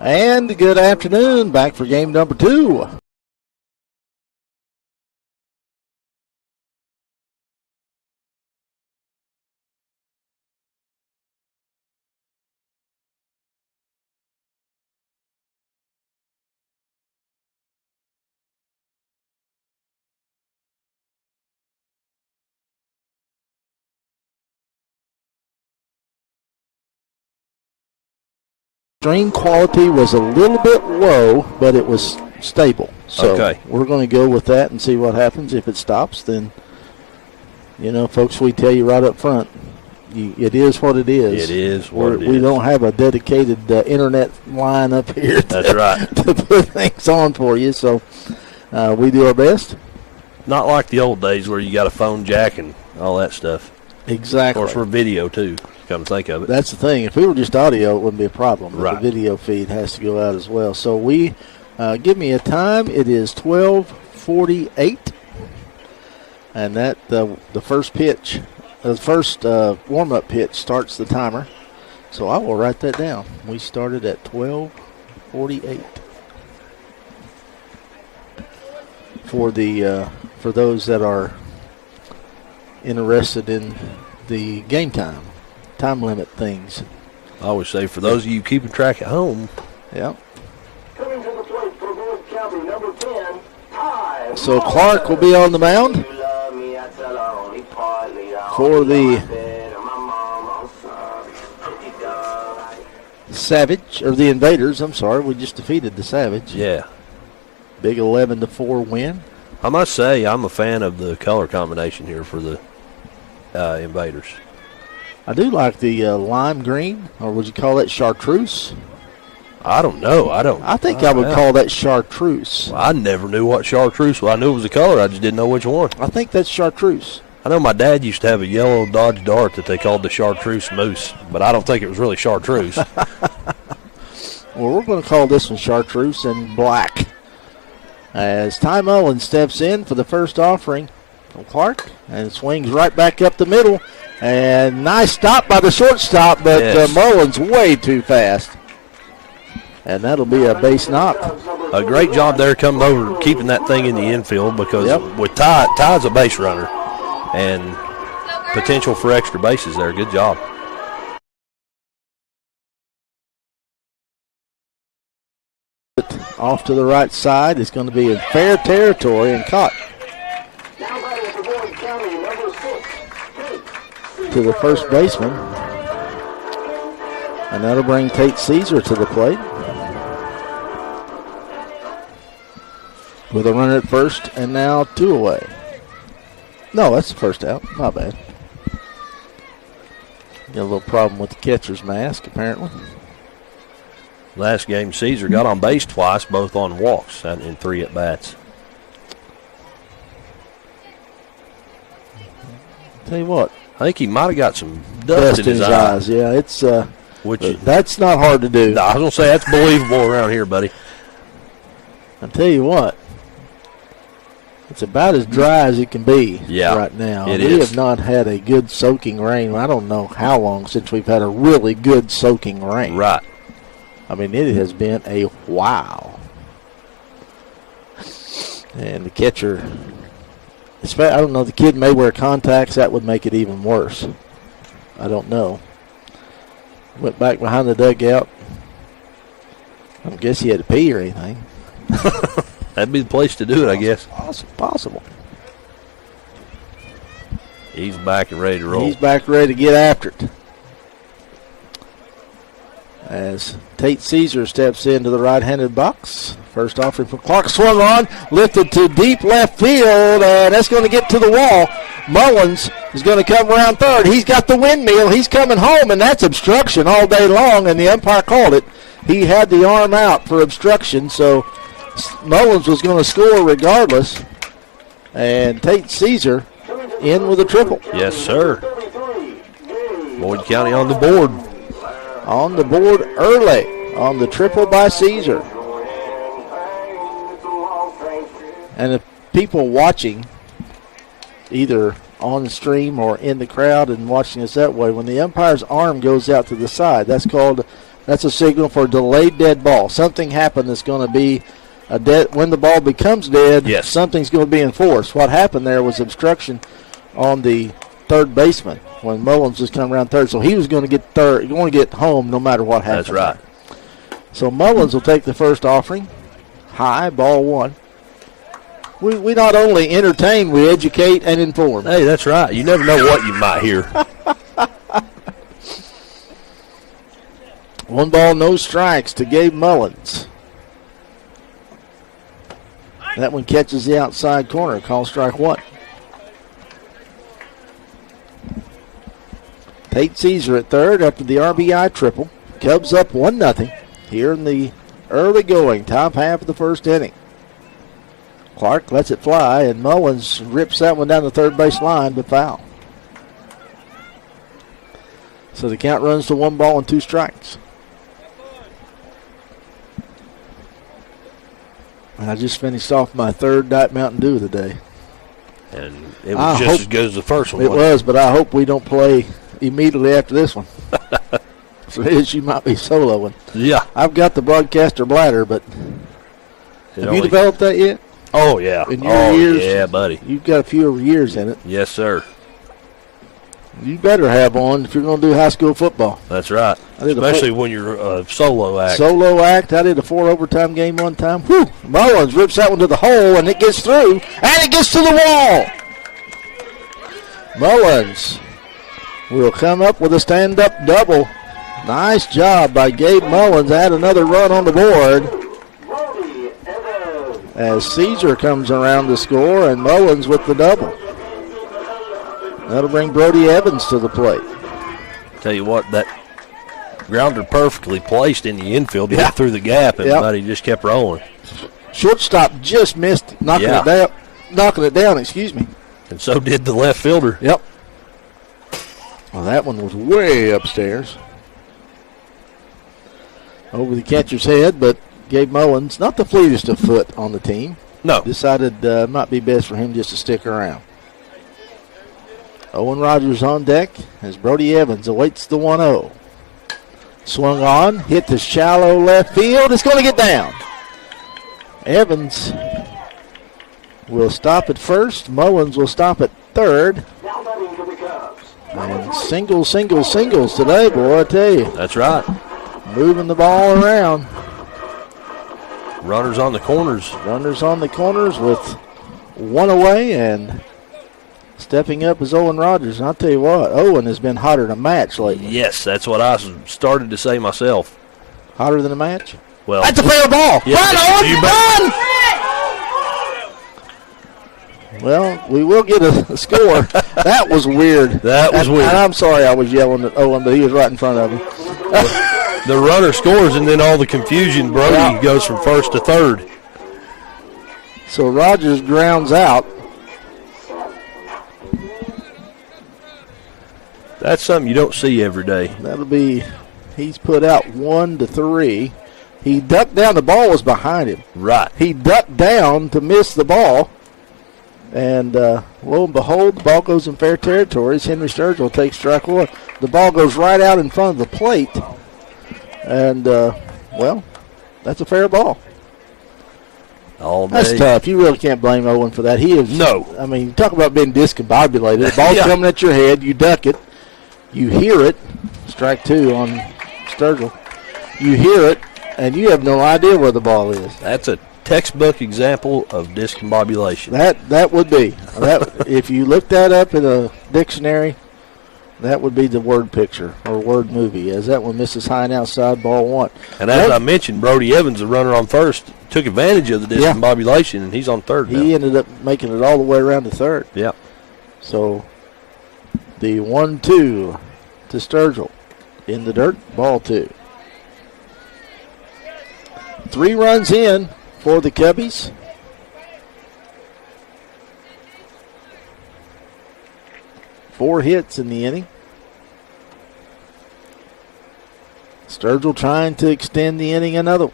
And good afternoon, back for game number 2. Stream quality was a little bit low, but it was stable. So we're going to go with that and see what happens. If it stops, then, folks, we tell you right up front, it is what it is. It is what it is. We don't have a dedicated internet line up here That's right. to put things on for you. So we do our best. Not like the old days where you got a phone jack and all that stuff. Exactly. Of course, we're video, too. Come to think of it. That's the thing. If we were just audio, it wouldn't be a problem. But right. The video feed has to go out as well. So we give me a time. It is 12:48, and that the first pitch, the first warm-up pitch starts the timer. So I will write that down. We started at 12:48 for those that are interested in the game time limit things. I always say, for those of you keeping track at home. Yeah. So Clark will be on the mound for the Savage, or the Invaders. I'm sorry, we just defeated the Savage. Yeah. Big 11-4 win. I must say, I'm a fan of the color combination here for the Invaders. I do like the lime green, or would you call that chartreuse? I don't know. I think I would call that chartreuse. Well, I never knew what chartreuse was. I knew it was a color. I just didn't know which one. I think that's chartreuse. I know my dad used to have a yellow Dodge Dart that they called the chartreuse moose, but I don't think it was really chartreuse. Well, we're going to call this one chartreuse and black. As Ty Mullins steps in for the first offering from Clark and swings right back up the middle. And nice stop by the shortstop, but yes. Mullins way too fast. And that'll be a base knock. A great job there coming over, keeping that thing in the infield, because with Ty's a base runner and potential for extra bases there. Good job. Off to the right side. It's going to be in fair territory and caught. To the first baseman. And that'll bring Tate Caesar to the plate. With a runner at first and now 2 away. No, that's the first out. Not bad. Got a little problem with the catcher's mask, apparently. Last game, Caesar got on base twice, both on walks in 3 at-bats. Tell you what. I think he might have got some dust in his eyes. Yeah, it's that's not hard to do. No, I was going to say, that's believable around here, buddy. I'll tell you what. It's about as dry as it can be right now. We have not had a good soaking rain. I don't know how long since we've had a really good soaking rain. Right. I mean, it has been a while. And the catcher, I don't know, the kid may wear contacts. That would make it even worse. I don't know. Went back behind the dugout. I don't guess he had to pee or anything. That'd be the place to do it, I guess. Possible. He's back and ready to roll. He's back ready to get after it. As Tate Caesar steps into the right-handed box. First offering from Clark, swung on, lifted to deep left field, and that's going to get to the wall. Mullins is going to come around third. He's got the windmill. He's coming home, and that's obstruction all day long, and the umpire called it. He had the arm out for obstruction, so Mullins was going to score regardless. And Tate Caesar in with a triple. Yes, sir. Boyd County on the board. On the board early on the triple by Caesar. And the people watching, either on the stream or in the crowd and watching us that way, when the umpire's arm goes out to the side, that's called That's a signal for a delayed dead ball. Something happened that's going to be a dead. When the ball becomes dead, yes, something's going to be enforced. What happened there was obstruction on the third baseman when Mullins was coming around third. So he was going to get third, going to get home no matter what happened. That's right. So Mullins will take the first offering. High, ball one. We not only entertain, we educate and inform. Hey, that's right. You never know what you might hear. 1 ball, no strikes to Gabe Mullins. That one catches the outside corner. Call strike one. Tate Caesar at third after the RBI triple. Cubs up 1-0 here in the early going, top half of the first inning. Clark lets it fly, and Mullins rips that one down the third base line, but foul. So the count runs to 1 ball and 2 strikes. And I just finished off my third Diet Mountain Dew of the day. And it was just as good as the first one. It was, but I hope we don't play immediately after this one. So you might be soloing. Yeah. I've got the broadcaster bladder, but have you developed that yet? Oh, yeah. In your years? Yeah, buddy. You've got a few years in it. Yes, sir. You better have one if you're going to do high school football. That's right. Especially when you're a solo act. Solo act. I did a 4 overtime game one time. Whew. Mullins rips that one to the hole, and it gets through, and it gets to the wall. Mullins will come up with a stand-up double. Nice job by Gabe Mullins. Add another run on the board. As Caesar comes around to score, and Mullins with the double. That'll bring Brody Evans to the plate. Tell you what, that grounder perfectly placed in the infield, hit through the gap, and Buddy just kept rolling. Shortstop just missed knocking it down, excuse me. And so did the left fielder. Yep. Well, that one was way upstairs. Over the catcher's head, but Gabe Mullins, not the fleetest of foot on the team. No. Decided it might be best for him just to stick around. Owen Rogers on deck as Brody Evans awaits the 1-0. Swung on, hit the shallow left field. It's going to get down. Evans will stop at first. Mullins will stop at third. And singles today, boy, I tell you. That's right. Moving the ball around. Runners on the corners. Runners on the corners with one away, and stepping up is Owen Rogers. And I'll tell you what, Owen has been hotter than a match lately. Yes, that's what I started to say myself. Hotter than a match? Well, that's a fair ball. Yeah, run, Owen, run! Well, we will get a score. That was weird. That was weird. And I'm sorry I was yelling at Owen, but he was right in front of him. The runner scores, and then all the confusion, Brody goes from first to third. So Rogers grounds out. That's something you don't see every day. That'll be, he's put out 1-3. He ducked down. The ball was behind him. Right. He ducked down to miss the ball. And lo and behold, the ball goes in fair territory. Henry Sturgill takes strike one. The ball goes right out in front of the plate. And, well, that's a fair ball. All day. That's tough. You really can't blame Owen for that. He is. No. I mean, talk about being discombobulated. The ball's coming at your head. You duck it. You hear it. Strike two on Sturgill. You hear it, and you have no idea where the ball is. That's a textbook example of discombobulation. That would be. If you look that up in a dictionary, that would be the word picture or word movie. As that one misses high and outside, ball one. And as I mentioned, Brody Evans, the runner on first, took advantage of the discombobulation, and he's on third now. He ended up making it all the way around to third. Yeah. So the 1-2 to Sturgill in the dirt, ball two. 3 runs in for the Cubbies. Four hits in the inning. Sturgill trying to extend the inning another.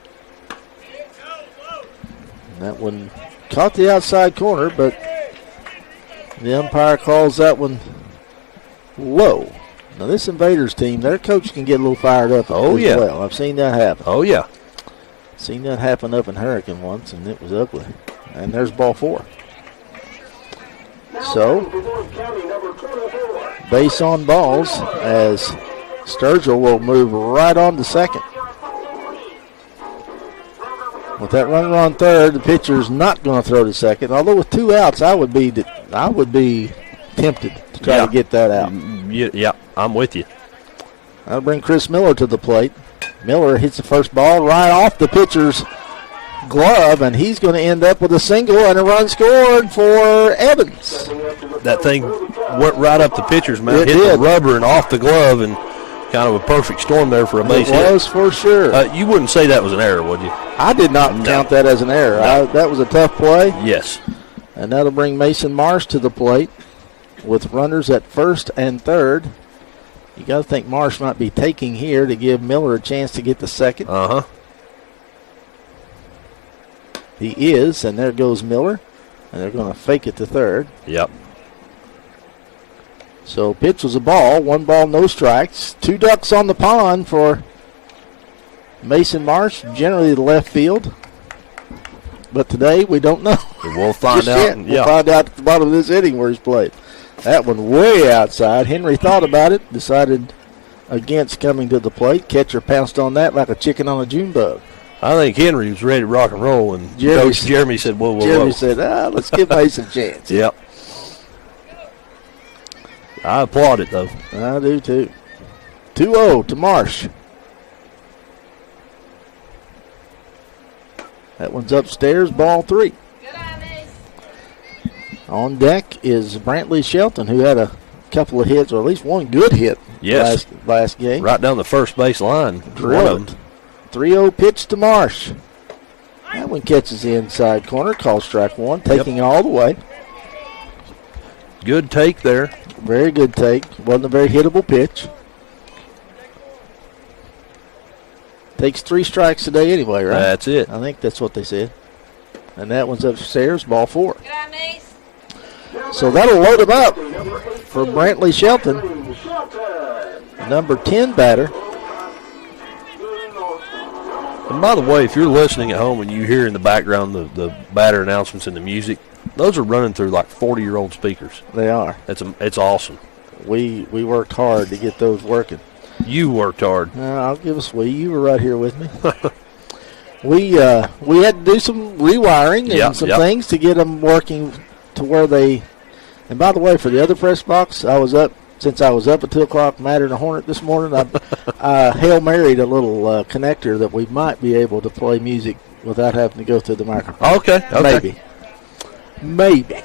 That one caught the outside corner, but the umpire calls that one low. Now, this Invaders team, their coach can get a little fired up as well. I've seen that happen. Oh, yeah. Seen that happen up in Hurricane once, and it was ugly. And there's ball 4. So, base on balls as Sturgill will move right on to second. With that runner on third, the pitcher's not going to throw to second. Although with 2 outs, I would be tempted to try to get that out. Yeah, I'm with you. That'll bring Chris Miller to the plate. Miller hits the first ball right off the pitcher's glove, and he's going to end up with a single and a run scored for Evans. That thing went right up the pitcher's mouth, hit the rubber and off the glove, and kind of a perfect storm there for a base hit. It was for sure. You wouldn't say that was an error, would you? I did not count that as an error. No. That was a tough play. Yes. And that'll bring Mason Marsh to the plate with runners at first and third. You got to think Marsh might be taking here to give Miller a chance to get the second. Uh-huh. He is, and there goes Miller. And they're going to fake it to third. Yep. So pitch was a ball. 1 ball, no strikes. 2 ducks on the pond for Mason Marsh, generally the left field. But today we don't know. We'll find out. We'll find out at the bottom of this inning where he's played. That one way outside. Henry thought about it, decided against coming to the plate. Catcher pounced on that like a chicken on a June bug. I think Henry was ready to rock and roll, and Coach Jeremy said, whoa. Jeremy said, let's give Mason a chance. Yep. I applaud it, though. I do, too. 2-0 to Marsh. That one's upstairs, ball 3. On deck is Brantley Shelton, who had a couple of hits, or at least one good hit last game. Right down the first base line. Drilled. 3-0 pitch to Marsh. That one catches the inside corner, called strike 1, taking all the way. Good take there. Very good take. Wasn't a very hittable pitch. Takes 3 strikes today anyway, right? That's it. I think that's what they said. And that one's upstairs, ball 4. So that'll load him up for Brantley Shelton, number 10 batter. And by the way, if you're listening at home and you hear in the background the batter announcements and the music, those are running through like 40-year-old speakers. They are. It's awesome. We worked hard to get those working. You worked hard. I'll give us you were right here with me. We had to do some rewiring and some things to get them working to where they. And by the way, for the other press box, since I was up at 2 o'clock, Matter and the Hornet this morning. I Hail Married a little connector that we might be able to play music without having to go through the microphone. Okay. Maybe.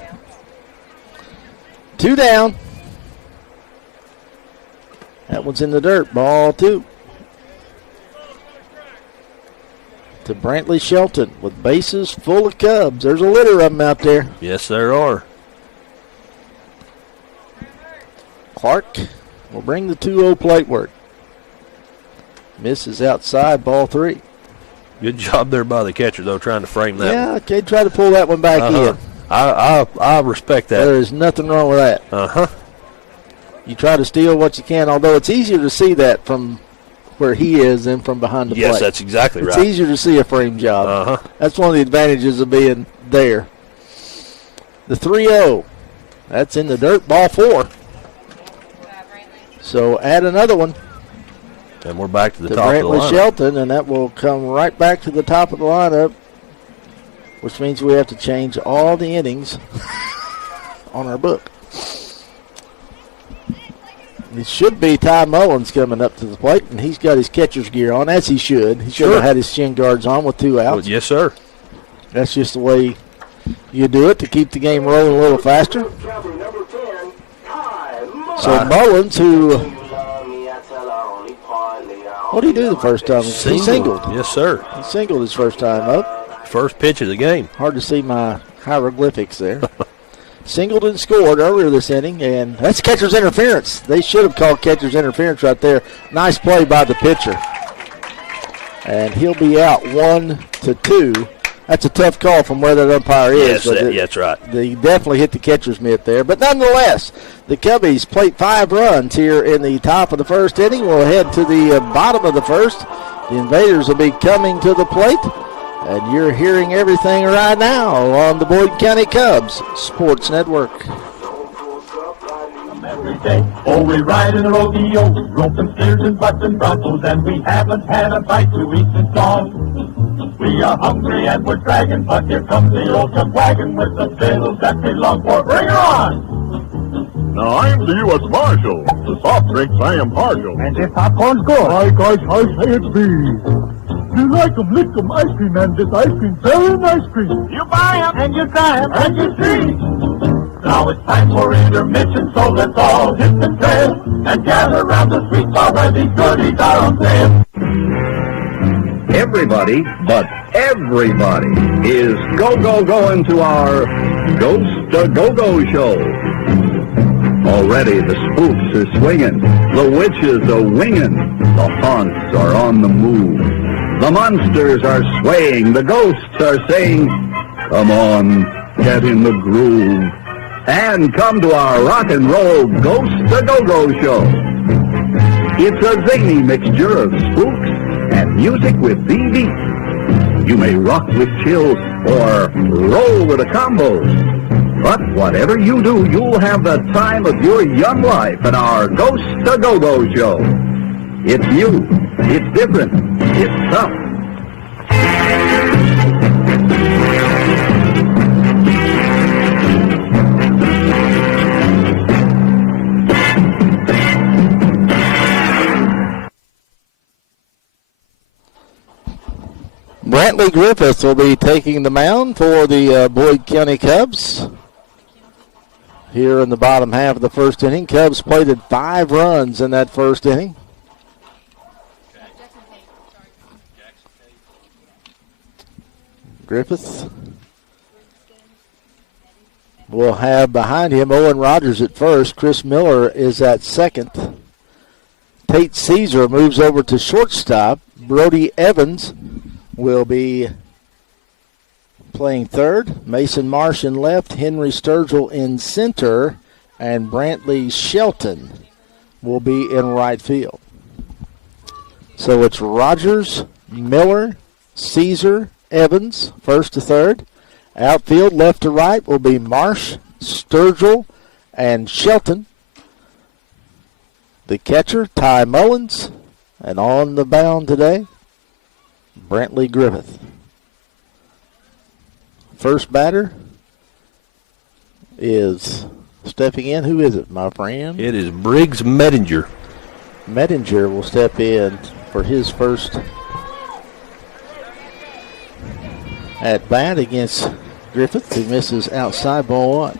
2 down. That one's in the dirt. Ball 2. To Brantley Shelton with bases full of Cubs. There's a litter of them out there. Yes, there are. Clark will bring the 2-0 plate work. Misses outside, ball 3. Good job there by the catcher, though, trying to frame that one. Yeah, okay, try to pull that one back in. I respect that. There is nothing wrong with that. Uh-huh. You try to steal what you can, although it's easier to see that from where he is than from behind the plate. Yes, that's exactly right. It's easier to see a frame job. Uh-huh. That's one of the advantages of being there. The 3-0. That's in the dirt, ball 4. So add another one. And we're back to the top of the lineup. Shelton, and that will come right back to the top of the lineup, which means we have to change all the innings on our book. It should be Ty Mullins coming up to the plate, and he's got his catcher's gear on, as he should. He should have had his shin guards on with 2 outs. Well, yes, sir. That's just the way you do it to keep the game rolling a little faster. So Mullins, what did he do the first time? He singled. Yes, sir. He singled his first time up. First pitch of the game. Hard to see my hieroglyphics there. Singled and scored earlier this inning, and that's catcher's interference. They should have called catcher's interference right there. Nice play by the pitcher. And he'll be out 1-2 That's a tough call from where that umpire is. Yes, that's right. They definitely hit the catcher's mitt there. But nonetheless, the Cubbies plate 5 runs here in the top of the first inning. We'll head to the bottom of the first. The Invaders will be coming to the plate. And you're hearing everything right now on the Boyd County Cubs Sports Network. Every day, oh, we ride in a rodeo, roping steers and butts and broncos, and we haven't had a bite to eat since dawn. We are hungry and we're dragging, but here comes the old truck wagon with the fiddles that we long for. Bring her on! Now, I'm the U.S. Marshal. To soft drinks, I am partial. And this popcorn's good. My gosh, I say it be. You like 'em, lick 'em, ice cream, and this ice cream, very nice cream. You buy 'em, and you try 'em, and you see. Now it's time for intermission, so let's all hit the trail and gather around the sweet bar where these goodies are on sale. Everybody, but everybody, is going to our Ghost to Go-Go show. Already the spooks are swinging, the witches are winging, the haunts are on the move. The monsters are swaying, the ghosts are saying, come on, get in the groove. And come to our rock and roll Ghost to Go-Go show. It's a zany mixture of spooks and music with BB. You may rock with chills or roll with a combo. But whatever you do, you'll have the time of your young life in our Ghost to Go-Go show. It's new, it's different, it's tough. Brantley Griffith will be taking the mound for the Boyd County Cubs. Here in the bottom half of the first inning, Cubs plated 5 runs in that first inning. Griffith will have behind him Owen Rogers at first. Chris Miller is at second. Tate Caesar moves over to shortstop. Brody Evans will be playing third. Mason Marsh in left. Henry Sturgill in center. And Brantley Shelton will be in right field. So it's Rogers, Miller, Caesar, Evans, first to third. Outfield, left to right, will be Marsh, Sturgill, and Shelton. The catcher, Ty Mullins. And on the mound today, Brantley Griffith. First batter is stepping in. Who is it, my friend? It is Briggs Medinger. Medinger will step in for his first at bat against Griffith, who misses outside ball 1.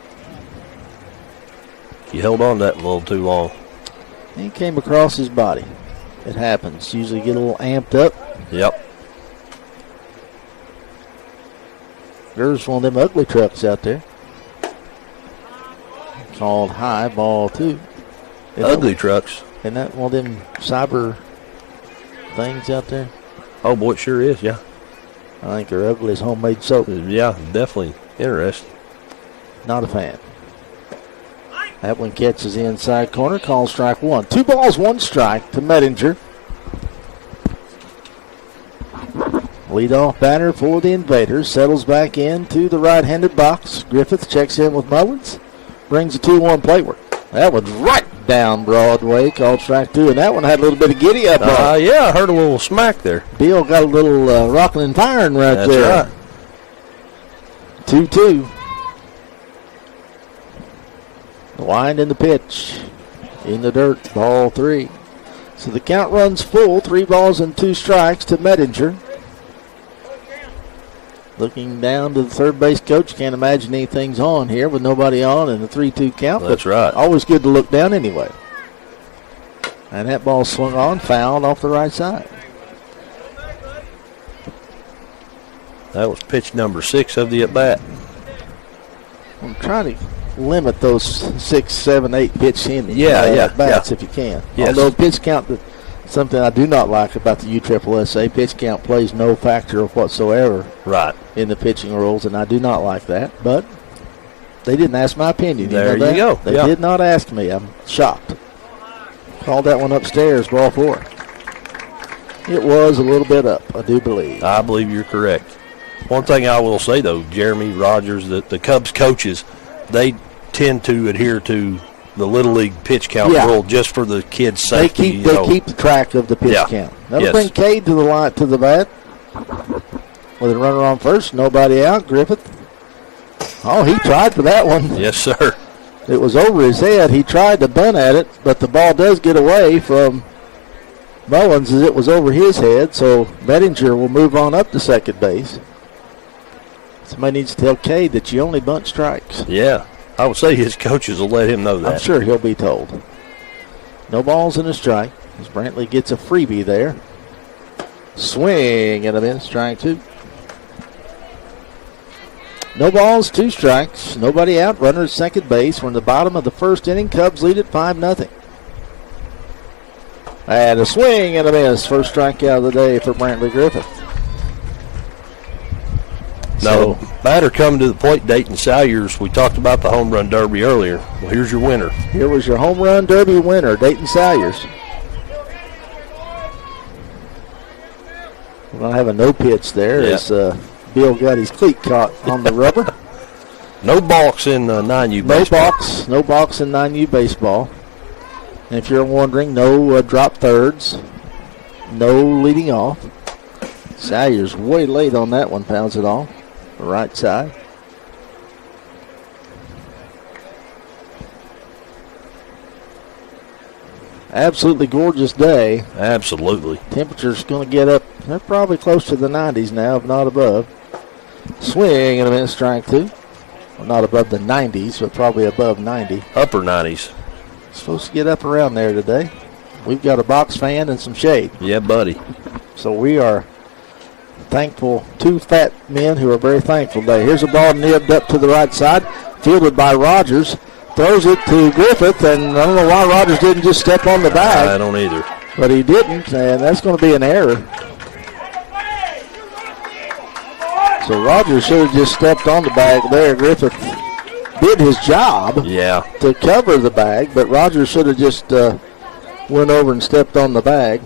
You held on to that a little too long. He came across his body. It happens. Usually get a little amped up. Yep. There's one of them ugly trucks out there. Called high, ball 2. Ugly trucks. Isn't that one of them cyber things out there? Oh, boy, it sure is, yeah. I think they're ugly as homemade soap. Yeah, definitely interesting. Not a fan. That one catches the inside corner. Call strike 1. 2 balls, 1 strike to Medinger. Leadoff batter for the Invaders. Settles back into the right-handed box. Griffith checks in with Mullins. Brings a 2-1 plate work. That one's right down Broadway. Called strike 2. And that one had a little bit of giddy up on. Yeah, I heard a little smack there. Bill got a little rocking and firing right there. That's right. 2-2. The wind in the pitch. In the dirt. Ball 3. So the count runs full. 3 balls and 2 strikes to Medinger. Looking down to the third base coach. Can't imagine anything's on here with nobody on and a 3-2 count. That's right. Always good to look down anyway. And that ball swung on, fouled off the right side. That was pitch number 6 of the at-bat. I'm trying to limit those 6, 7, 8 pitch innings. Yeah. Bats if you can. Yes. Although pitch count, the Something I do not like about the USSSA, pitch count plays no factor whatsoever Right. in the pitching rules, and I do not like that. But they didn't ask my opinion. There know that? you go. They Yeah. did not ask me. I'm shocked. Called that one upstairs, ball 4. It was a little bit up, I do believe. I believe you're correct. One thing I will say, though, Jeremy Rogers, the Cubs coaches, they tend to adhere to the Little League pitch count rule just for the kids' safety. They keep track of the pitch count. That'll bring Cade to the line, to the bat. With a runner on first, nobody out. Griffith. Oh, he tried for that one. Yes, sir. It was over his head. He tried to bunt at it, but the ball does get away from Mullins as it was over his head, so Bettinger will move on up to second base. Somebody needs to tell Cade that you only bunt strikes. Yeah, I would say his coaches will let him know that. I'm sure he'll be told. No balls and a strike as Brantley gets a freebie there. Swing and a miss, strike 2. No balls, 2 strikes. Nobody out. Runner at second base. We're in the bottom of the first inning. Cubs lead at 5-0. And a swing and a miss. First strikeout of the day for Brantley Griffith. No, batter coming to the plate, Dayton Salyers. We talked about the home run derby earlier. Well, here's your winner. Here was your home run derby winner, Dayton Salyers. We're going to have a no pitch there as Bill got his cleat caught on the rubber. No balks in 9U baseball. No balks in 9U baseball. And if you're wondering, no drop thirds, no leading off. Salyers way late on that one, pounds it off. The right side. Absolutely gorgeous day. Absolutely. Temperature's going to get up. They're probably close to the 90s now, if not above. Swing and a miss, strike 2. Well, not above the 90s, but probably above 90. Upper 90s. Supposed to get up around there today. We've got a box fan and some shade. Yeah, buddy. So we are thankful, 2 fat men who are very thankful today. Here's a ball nibbed up to the right side, fielded by Rogers. Throws it to Griffith, and I don't know why Rogers didn't just step on the bag. I don't either. But he didn't, and that's going to be an error. So Rogers should have just stepped on the bag there. Griffith did his job to cover the bag, but Rogers should have just went over and stepped on the bag.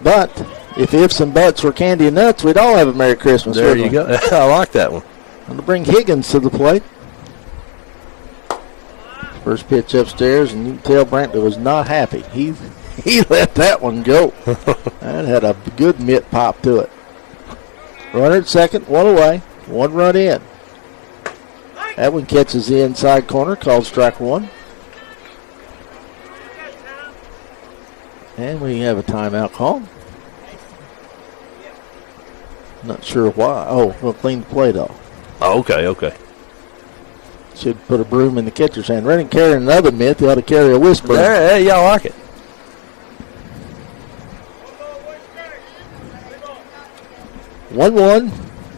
But if ifs and buts were candy and nuts, we'd all have a Merry Christmas. There you go. I like that one. I'm going to bring Higgins to the plate. First pitch upstairs, and you can tell Brantley was not happy. He let that one go. That had a good mitt pop to it. Runner at second, 1 away, 1 run in. That one catches the inside corner, called strike 1. And we have a timeout call. Not sure why. Oh, we'll clean the plate off. Oh, okay. Should put a broom in the catcher's hand. Rather than carrying another mitt, they ought to carry a whisper. There, yeah, I like it. 1-1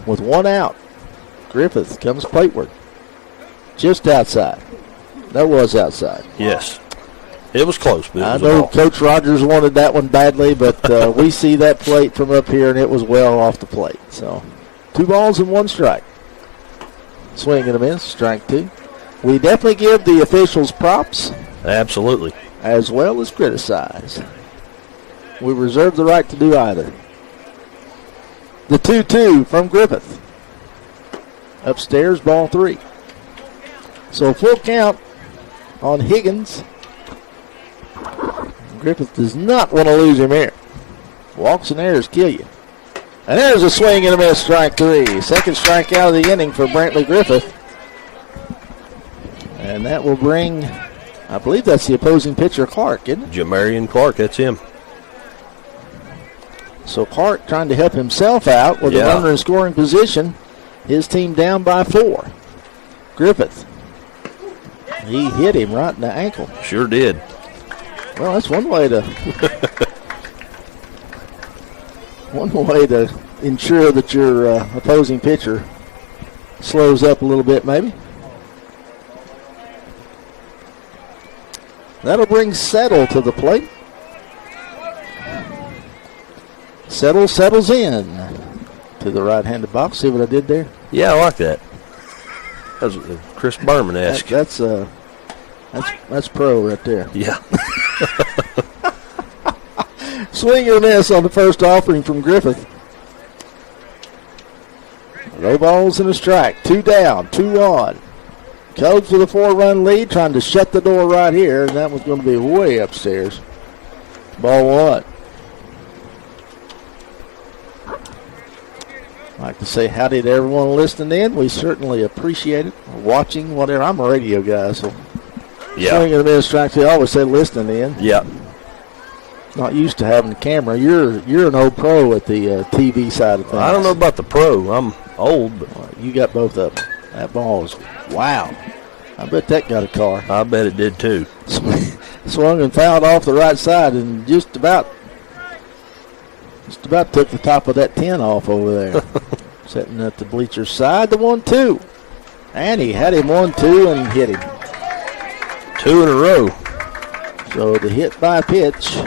with 1 out. Griffith comes plateward. Just outside. That was outside. Yes. It was close, but I know Coach Rogers wanted that one badly, but we see that plate from up here, and it was well off the plate. So 2 balls and 1 strike. Swing and a miss, strike 2. We definitely give the officials props. Absolutely. As well as criticize. We reserve the right to do either. The 2-2 from Griffith. Upstairs, ball 3. So full count on Higgins. Griffith does not want to lose him here. Walks and errors kill you. And there's a swing and a miss, strike 3. Second strikeout of the inning for Brantley Griffith. And that will bring, I believe that's the opposing pitcher, Clark, isn't it? Jamarian Clark, that's him. So Clark trying to help himself out with a runner in scoring position. His team down by 4. Griffith. He hit him right in the ankle. Sure did. Well, that's one way to ensure that your opposing pitcher slows up a little bit, maybe. That'll bring Settle to the plate. settles in to the right-handed box. See what I did there? Yeah, I like that. That was Chris Berman-esque. That's pro right there. Yeah. Swing and a miss on the first offering from Griffith. Low balls and a strike. 2 down, 2 on. Cubs with a 4-run lead, trying to shut the door right here, and that was going to be way upstairs. Ball 1. I'd like to say howdy to everyone listening in. We certainly appreciate it. Watching, whatever. I'm a radio guy, so swing and a miss, strike 2. I always say listening in. Yeah. Not used to having a camera. You're an old pro at the TV side of things. I don't know about the pro. I'm old, but you got both of them. That ball is wow. I bet that got a car. I bet it did too. Swung and fouled off the right side and just about took the top of that 10 off over there. Sitting at the bleacher side, the 1-2. And he had him 1-2 and hit him. 2 in a row. So the hit by pitch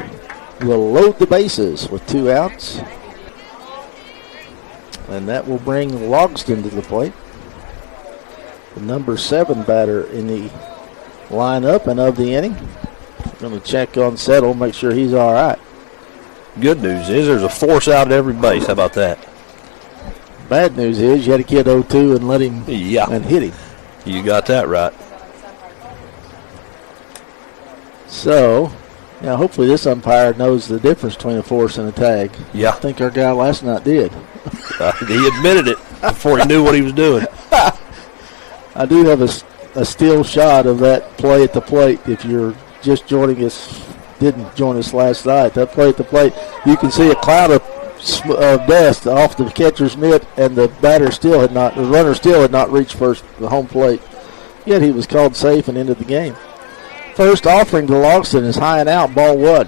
will load the bases with 2 outs. And that will bring Logston to the plate. The number 7 batter in the lineup and of the inning. Going to check on Settle, make sure he's all right. Good news is there's a force out at every base. How about that? Bad news is you had a kid 0-2 and let him and hit him. You got that right. So, now hopefully this umpire knows the difference between a force and a tag. Yeah. I think our guy last night did. He admitted it before he knew what he was doing. I do have a still shot of that play at the plate. If you're just joining us, didn't join us last night, that play at the plate, you can see a cloud of dust off the catcher's mitt, and the runner still had not reached the home plate. Yet he was called safe and ended the game. First offering to Logston is high and out, ball 1.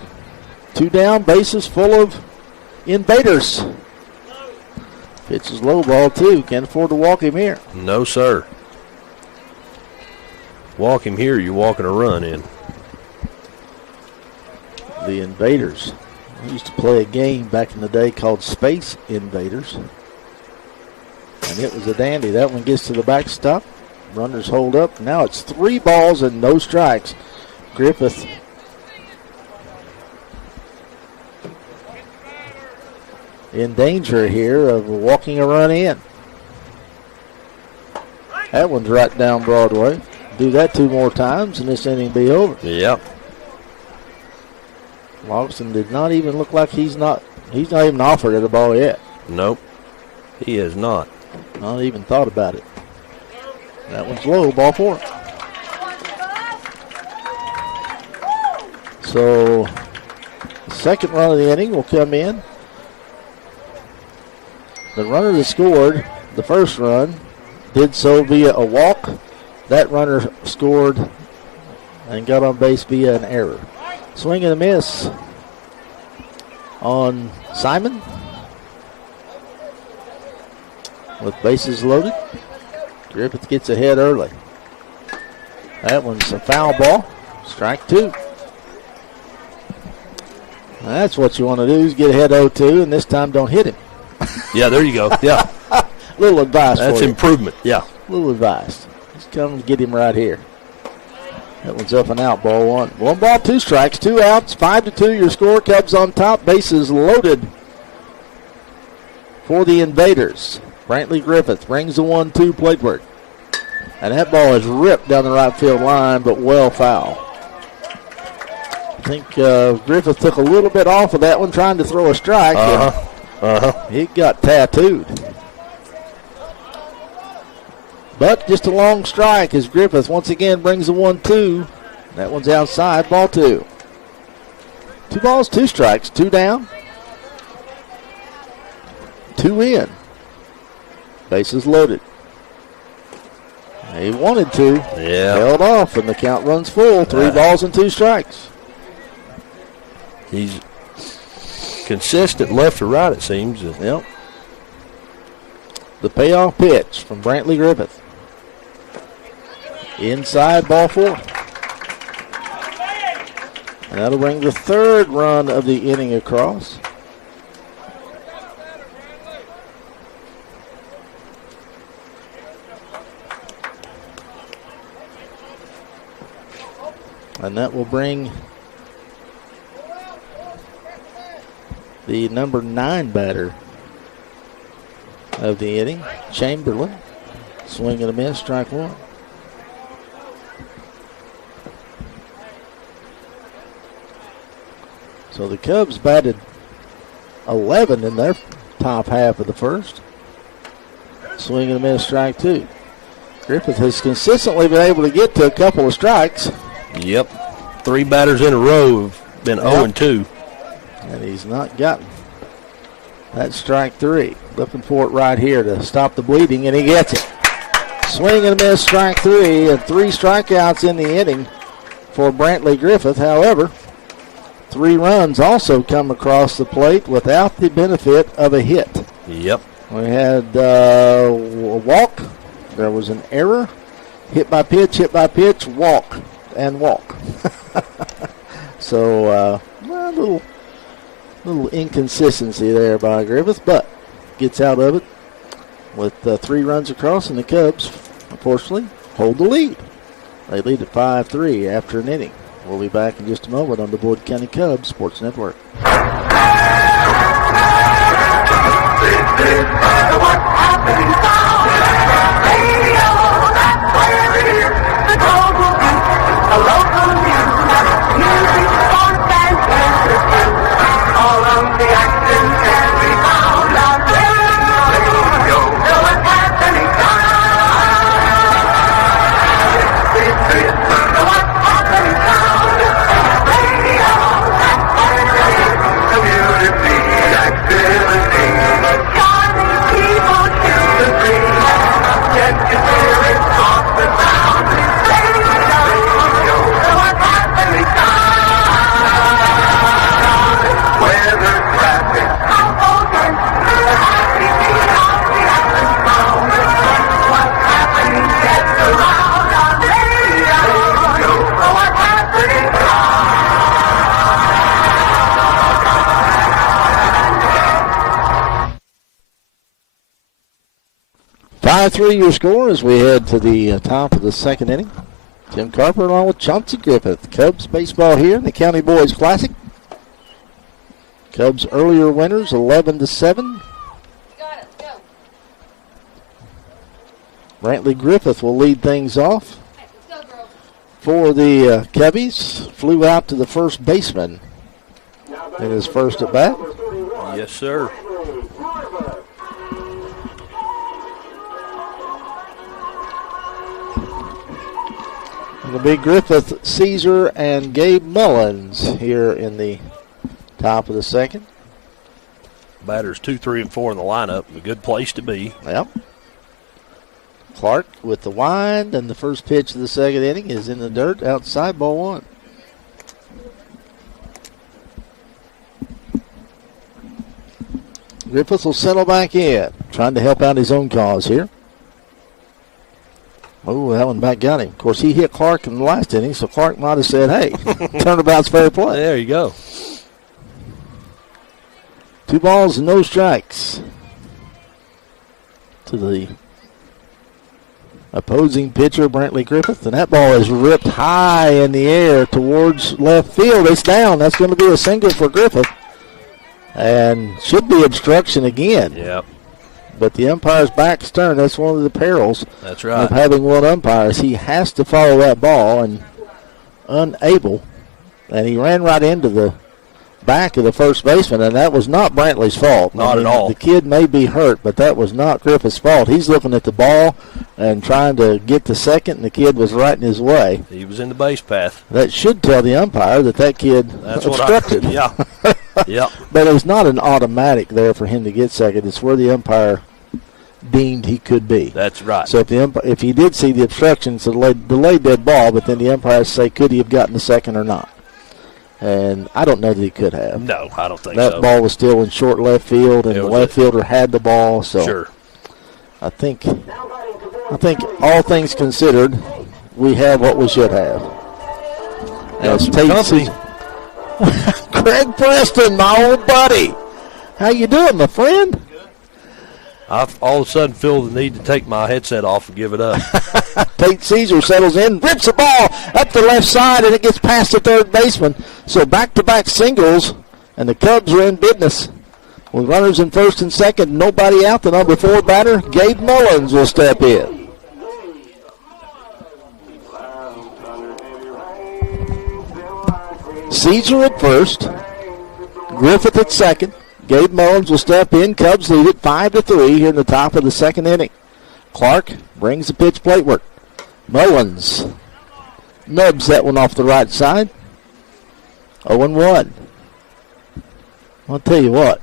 2 down, bases full of Invaders. Pitch is low, ball 2. Can't afford to walk him here. No, sir. Walk him here, you're walking a run in. The Invaders. We used to play a game back in the day called Space Invaders. And it was a dandy. That one gets to the backstop. Runners hold up. Now it's 3 balls and no strikes. Griffith in danger here of walking a run in. That one's right down Broadway. Do that 2 more times and this inning be over. Yep. Logston did not even look like he's not even offered at the ball yet. Nope. He has not. Not even thought about it. That one's low, ball 4. So the second run of the inning will come in. The runner that scored the first run did so via a walk. That runner scored and got on base via an error. Swing and a miss on Simon with bases loaded. Griffith gets ahead early. That one's a foul ball. Strike 2. That's what you want to do is get ahead 0-2, and this time don't hit him. Yeah, there you go. Yeah. Little advice That's for you. improvement. Yeah. Little advice. Just come to get him right here. That one's up and out, ball 1. 1 ball, 2 strikes, 2 outs, 5-2 your score. Cubs on top, bases loaded for the Invaders. Brantley Griffith brings the 1-2 plate work. And that ball is ripped down the right field line, but well foul. I think Griffith took a little bit off of that one, trying to throw a strike. It got tattooed. But just a long strike as Griffith once again brings the 1-2. That one's outside, ball 2. 2 balls, 2 strikes, 2 down, 2 in. Bases loaded. He wanted to. Yeah. Held off, and the count runs full. 3 balls and 2 strikes. He's consistent left to right, it seems. Yep. The payoff pitch from Brantley Griffith. Inside, ball 4. And that'll bring the 3rd run of the inning across. And that will bring the number 9 batter of the inning, Chamberlain. Swing and a miss, strike one. So the Cubs batted 11 in their top half of the first. Swing and a miss, strike two. Griffith has consistently been able to get to a couple of strikes. Yep. 3 batters in a row have been 0-2. And he's not gotten that strike three. Looking for it right here to stop the bleeding, and he gets it. Swing and a miss, strike three, and 3 strikeouts in the inning for Brantley Griffith. However, 3 runs also come across the plate without the benefit of a hit. Yep. We had a walk. There was an error. Hit by pitch, walk, and walk. So, a little inconsistency there by Griffith, but gets out of it with 3 runs across, and the Cubs, unfortunately, hold the lead. They lead at 5-3 after an inning. We'll be back in just a moment on the Boyd County Cubs Sports Network. Your score as we head to the top of the second inning. Tim Carper along with Chauncey Griffith. Cubs baseball here in the County Boys Classic. Cubs earlier winners 11-7. Brantley Griffith will lead things off for the Cubbies. Flew out to the first baseman in his first at bat. Yes, sir. It'll be Griffith, Caesar, and Gabe Mullins here in the top of the second. Batters 2, 3, and 4 in the lineup. A good place to be. Yep. Clark with the wind, and the first pitch of the second inning is in the dirt outside, ball one. Griffith will settle back in, trying to help out his own cause here. Oh, that one back got him. Of course, he hit Clark in the last inning, so Clark might have said, hey, turnabout's fair play. There you go. 2 balls and no strikes to the opposing pitcher, Brantley Griffith. And that ball is ripped high in the air towards left field. It's down. That's going to be a single for Griffith. And should be obstruction again. Yep. But the umpire's back's turned. That's one of the perils. That's right. Of having one umpire. He has to follow that ball, and unable. And he ran right into the back of the first baseman, and that was not Brantley's fault. Not at all. The kid may be hurt, but that was not Griffith's fault. He's looking at the ball and trying to get to second, and the kid was right in his way. He was in the base path. That should tell the umpire that kid obstructed. Yeah. Yep. But it was not an automatic there for him to get second. It's where the umpire deemed he could be. That's right. So if he did see the obstruction, it's a delayed dead ball, but then the umpires say, could he have gotten the second or not? And I don't know that he could have. No, I don't think so. That ball was still in short left field, and the left fielder had the ball. So sure. I think all things considered, we have what we should have. As Tate Craig Preston, my old buddy. How you doing, my friend? I all of a sudden feel the need to take my headset off and give it up. Tate Caesar settles in, rips the ball up the left side, and it gets past the third baseman. So back-to-back singles, and the Cubs are in business. With runners in first and second, nobody out, the number 4 batter, Gabe Mullins, will step in. Caesar at first, Griffith at second. Gabe Mullins will step in. Cubs lead it 5-3 here in the top of the second inning. Clark brings the pitch plate work. Mullins nubs that one off the right side. 0-1. I'll tell you what.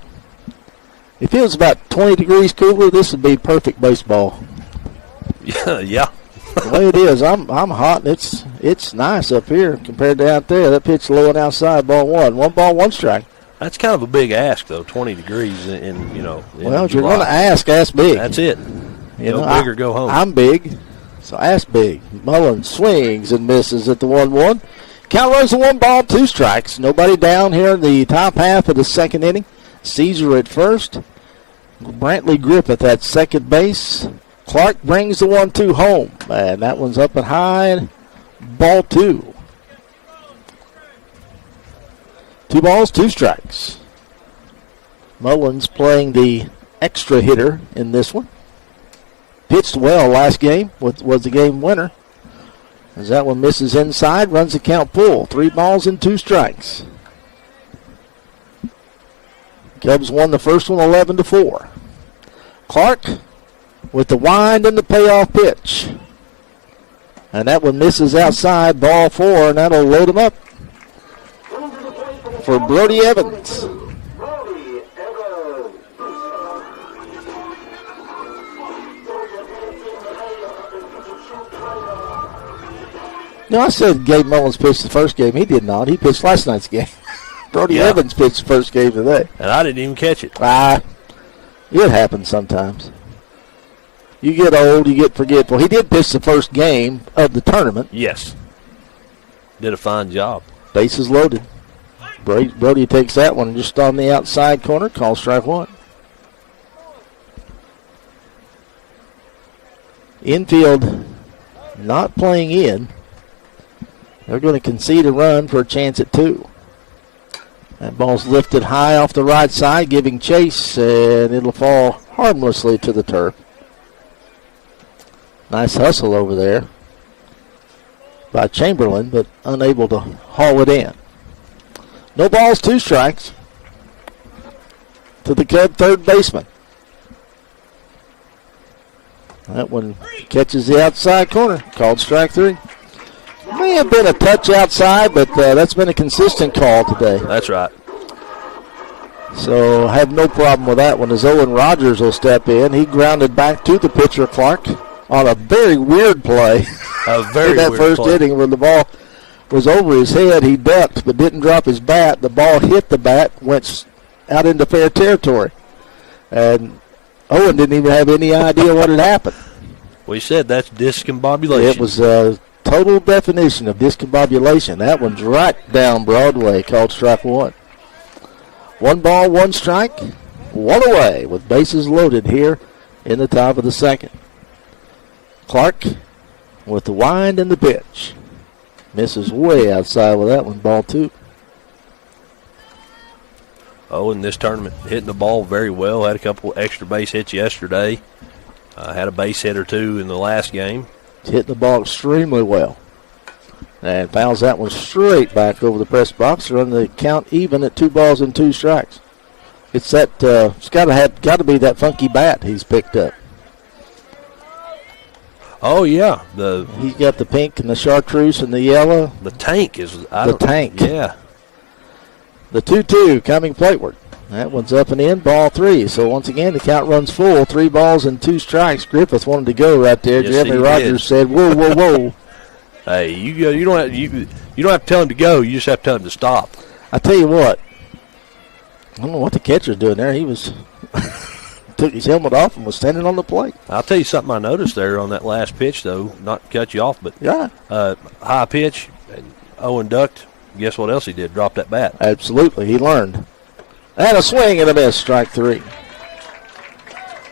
If it was about 20 degrees cooler, this would be perfect baseball. Yeah. The way it is, I'm hot, and it's nice up here compared to out there. That pitch low and outside, ball one. 1 ball, 1 strike. That's kind of a big ask, though, 20 degrees in Well, if you're going to ask big. That's it. Go big or go home. I'm big, so ask big. Mullins swings and misses at the 1-1. Count runs to 1 ball, 2 strikes. Nobody down here in the top half of the second inning. Caesar at first. Brantley Griffith at second base. Clark brings the 1-2 home. And that one's up and high. Ball 2. 2 balls, 2 strikes. Mullins playing the extra hitter in this one. Pitched well last game, was the game winner. As that one misses inside, runs the count full. 3 balls and 2 strikes. Cubs won the first one 11-4. Clark with the wind and the payoff pitch. And that one misses outside, ball 4, and that'll load him up for Brody Evans. No, I said Gabe Mullins pitched the first game. He did not. He pitched last night's game. Brody Evans pitched the first game today. And I didn't even catch it. It happens sometimes. You get old, you get forgetful. He did pitch the first game of the tournament. Yes. Did a fine job. Bases loaded. Brody takes that one just on the outside corner. Call strike 1. Infield not playing in. They're going to concede a run for a chance at 2. That ball's lifted high off the right side, giving chase, and it'll fall harmlessly to the turf. Nice hustle over there by Chamberlain, but unable to haul it in. No balls, 2 strikes to the Cub third baseman. That one catches the outside corner, called strike 3. May have been a touch outside, but that's been a consistent call today. That's right. So I have no problem with that one as Owen Rogers will step in. He grounded back to the pitcher, Clark, on a very weird play. A very in that weird first play. inning where the ball was over his head. He ducked but didn't drop his bat. The ball hit the bat, went out into fair territory. And Owen didn't even have any idea what had happened. We said that's discombobulation. It was a total definition of discombobulation. That one's right down Broadway, called strike 1. 1 ball, 1 strike, 1 away with bases loaded here in the top of the second. Clark with the wind and the pitch. Misses way outside with that one, ball 2. Oh, in this tournament, hitting the ball very well. Had a couple extra base hits yesterday. Had a base hit or 2 in the last game. Hitting the ball extremely well. And fouls that one straight back over the press box, run the count even at 2 balls and 2 strikes. It's that it's got to be that funky bat he's picked up. Oh yeah, He's got the pink and the chartreuse and the yellow. the tank is Tank. Yeah, The 2-2 coming plateward. That one's up and in, ball 3. So once again, the count runs full. 3 balls and 2 strikes. Griffith wanted to go right there. Yes, Jeremy he Rogers did. said, "Whoa, whoa, whoa." Hey, you don't have to tell him to go. You just have to tell him to stop. I tell you what, I don't know what the catcher's doing there. He was took his helmet off and was standing on the plate. I'll tell you something I noticed there on that last pitch, though. Not to cut you off, but Yeah, high pitch. And Owen ducked. Guess what else he did? Dropped that bat. absolutely. He learned. And a swing and a miss, strike 3.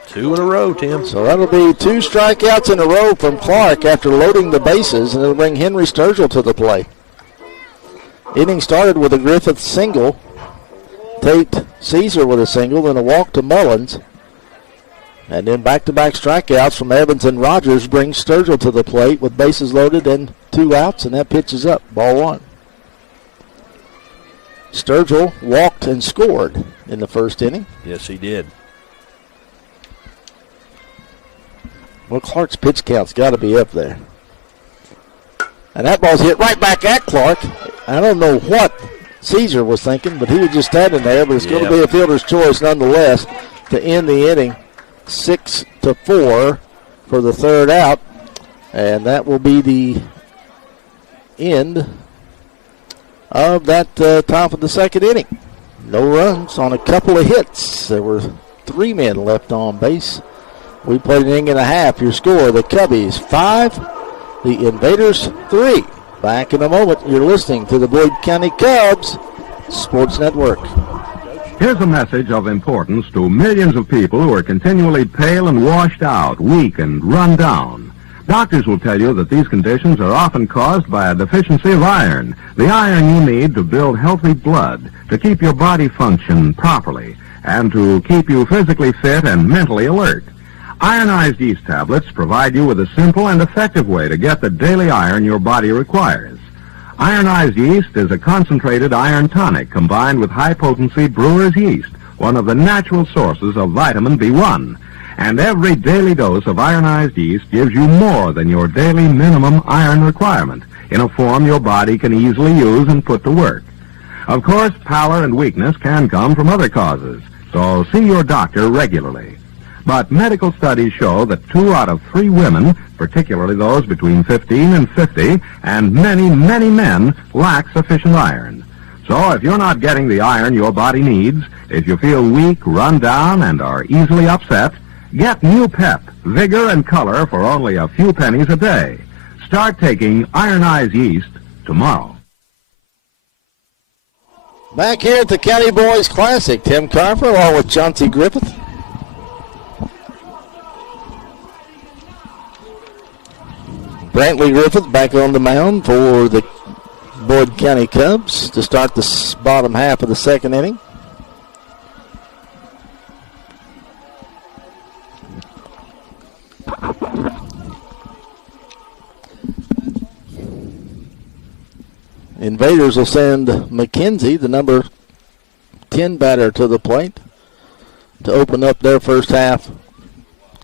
2 in a row, Tim. So that'll be 2 strikeouts in a row from Clark after loading the bases, and it'll bring Henry Sturgill to the plate. Inning started with a Griffith single. Tate Caesar with a single, then a walk to Mullins. And then back-to-back strikeouts from Evans and Rogers brings Sturgill to the plate with bases loaded and 2 outs, and that pitch is up. Ball 1. Sturgill walked and scored in the first inning. Yes, he did. Well, Clark's pitch count's got to be up there. And that ball's hit right back at Clark. I don't know what Caesar was thinking, but he was just standing there. But it's going to be a fielder's choice nonetheless to end the inning 6-4 for the third out. And that will be the end of that top of the second inning. No runs on a couple of hits. There were 3 men left on base. We played an inning and a half. Your score, the Cubbies 5, the Invaders 3. Back in a moment. You're listening to the Boyd County Cubs Sports Network. Here's a message of importance to millions of people who are continually pale and washed out, weak and run down. Doctors will tell you that these conditions are often caused by a deficiency of iron, the iron you need to build healthy blood, to keep your body function properly, and to keep you physically fit and mentally alert. Ironized yeast tablets provide you with a simple and effective way to get the daily iron your body requires. Ironized yeast is a concentrated iron tonic combined with high-potency brewer's yeast, one of the natural sources of vitamin B1. And every daily dose of ironized yeast gives you more than your daily minimum iron requirement in a form your body can easily use and put to work. Of course, pallor and weakness can come from other causes, so see your doctor regularly. But medical studies show that 2 out of 3 women, particularly those between 15 and 50, and many, many men, lack sufficient iron. So if you're not getting the iron your body needs, if you feel weak, run down, and are easily upset, get new pep, vigor, and color for only a few pennies a day. Start taking ironized yeast tomorrow. Back here at the County Boys Classic, Tim Carver along with Chauncey Griffith. Brantley Griffith back on the mound for the Boyd County Cubs to start the bottom half of the second inning. Invaders will send McKenzie, the number 10 batter, to the plate to open up their first half.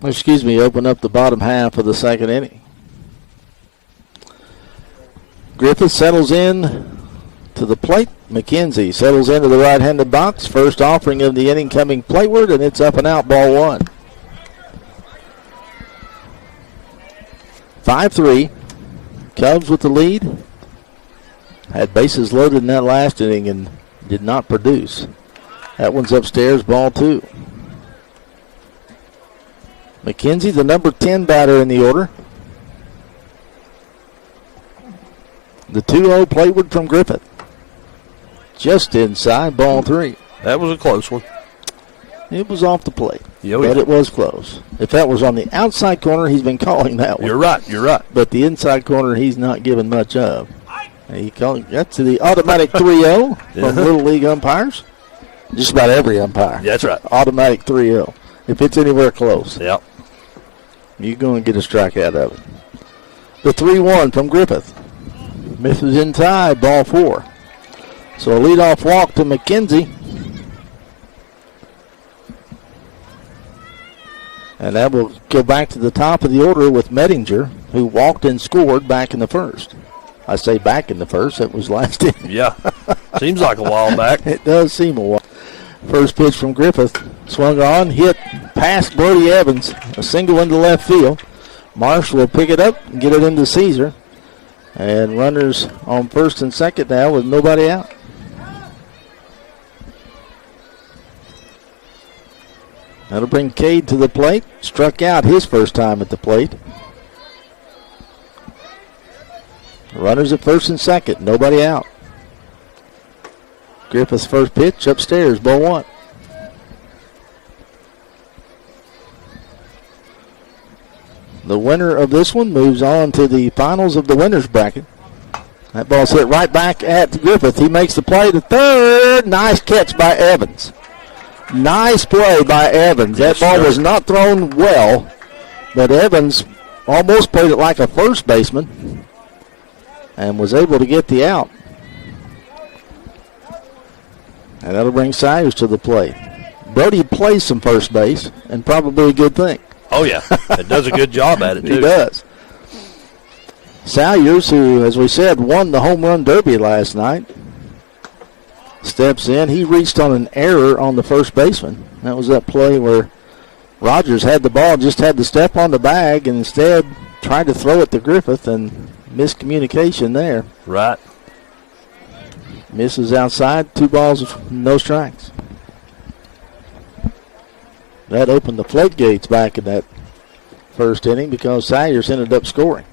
Open up the bottom half of the second inning. Griffith settles in to the plate. McKenzie settles into the right-handed box. First offering of the inning coming plateward, and it's up and out, ball 1. 5-3. Cubs with the lead. Had bases loaded in that last inning and did not produce. That one's upstairs, ball 2. McKenzie, the number 10 batter in the order. The 2-0 plateward from Griffith. Just inside, ball 3. That was a close one. It was off the plate, but it was close. If that was on the outside corner, he's been calling that one. You're right. But the inside corner, he's not giving much of. He called that to the automatic 3-0 from Little League umpires. Just about every umpire. That's right. Automatic 3-0. If it's anywhere close, yep, you're going to get a strikeout of it. The 3-1 from Griffith. Misses inside, ball 4. So a leadoff walk to McKenzie. And that will go back to the top of the order with Mettinger, who walked and scored back in the first. I say back in the first. It was last inning. Yeah. Seems like a while back. It does seem a while. First pitch from Griffith. Swung on, hit past Brody Evans. A single into left field. Marsh will pick it up and get it into Caesar. And runners on first and second now with nobody out. That'll bring Cade to the plate. Struck out his first time at the plate. Runners at first and second. Nobody out. Griffith's first pitch upstairs. Ball 1. The winner of this one moves on to the finals of the winners bracket. That ball's hit right back at Griffith. He makes the play to third. Nice catch by Evans. Nice play by Evans. That ball was not thrown well, but Evans almost played it like a first baseman and was able to get the out. And that'll bring Sayers to the plate. Brody plays some first base, and probably a good thing. Oh, yeah. It does a good job at it, too. He does. Sayers, who, as we said, won the home run derby last night, steps in. He reached on an error on the first baseman. That was that play where Rogers had the ball, just had to step on the bag, and instead tried to throw it to Griffith, and miscommunication there. Right. Misses outside, 2 balls, no strikes. That opened the floodgates back in that first inning because Sayers ended up scoring.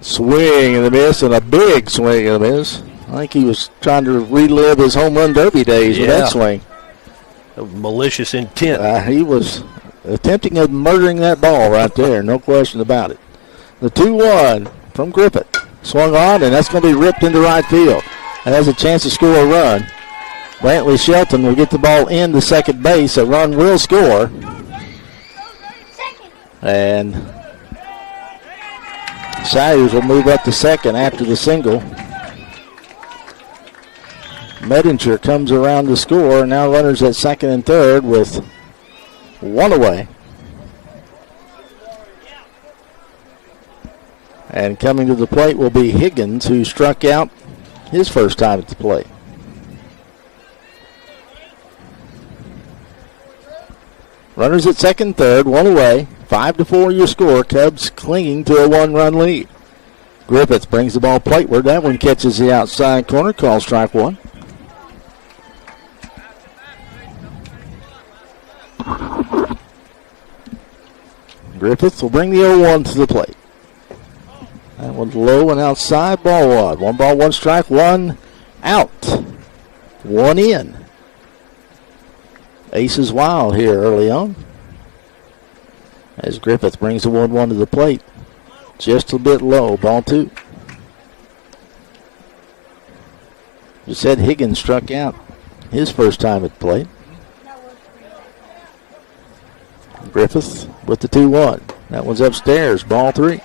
Swing and a miss, and a big swing and a miss. I think he was trying to relive his home run derby days with that swing. A malicious intent. He was attempting at murdering that ball right there, no question about it. The 2-1 from Griffith. Swung on, and that's going to be ripped into right field. That has a chance to score a run. Brantley Shelton will get the ball into second base. A run will score. And Sayers will move up to second after the single. Medinger comes around to score. Now runners at second and third with 1 away. And coming to the plate will be Higgins, who struck out his first time at the plate. Runners at second, third, 1 away. 5-4 your score. Cubs clinging to a 1-run lead. Griffith brings the ball plateward. That one catches the outside corner. Calls strike 1. Griffith will bring the 0-1 to the plate. That one's low and outside, ball 1. 1 ball, 1 strike, 1 out. 1 in. Aces wild here early on. As Griffith brings the 1-1 to the plate. Just a bit low, ball 2. You said Higgins struck out his first time at the plate. Griffith with the 2-1. That one's upstairs, ball 3.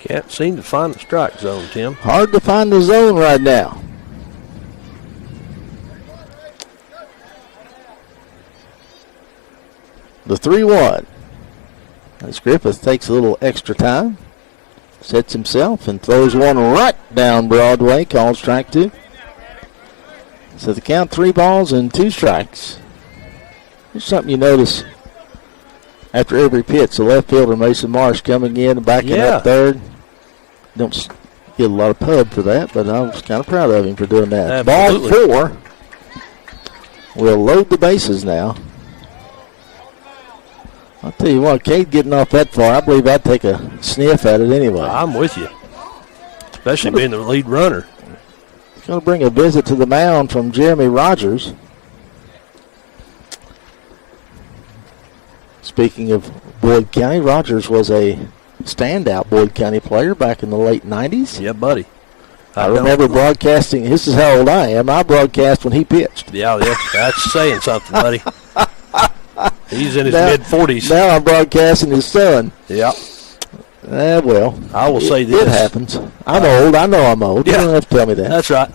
Can't seem to find the strike zone, Tim. Hard to find the zone right now. The 3-1. As Griffith takes a little extra time, sets himself and throws one right down Broadway, called strike 2. So the count 3 balls and 2 strikes. There's something you notice after every pitch. The left fielder, Mason Marsh, coming in and backing up third. Don't get a lot of pub for that, but I was kind of proud of him for doing that. Absolutely. Ball 4. We'll load the bases now. I'll tell you what, Cade getting off that far, I believe I'd take a sniff at it anyway. I'm with you, especially being the lead runner. Going to bring a visit to the mound from Jeremy Rogers. Speaking of Boyd County, Rogers was a standout Boyd County player back in the late 90s. Yeah, buddy. I remember broadcasting. This is how old I am. I broadcast when he pitched. Yeah, that's saying something, buddy. He's in his mid-40s. Now I'm broadcasting his son. Yeah. Well, I will say this. It happens. I'm old. I know I'm old. Yeah. You don't have to tell me that. That's right.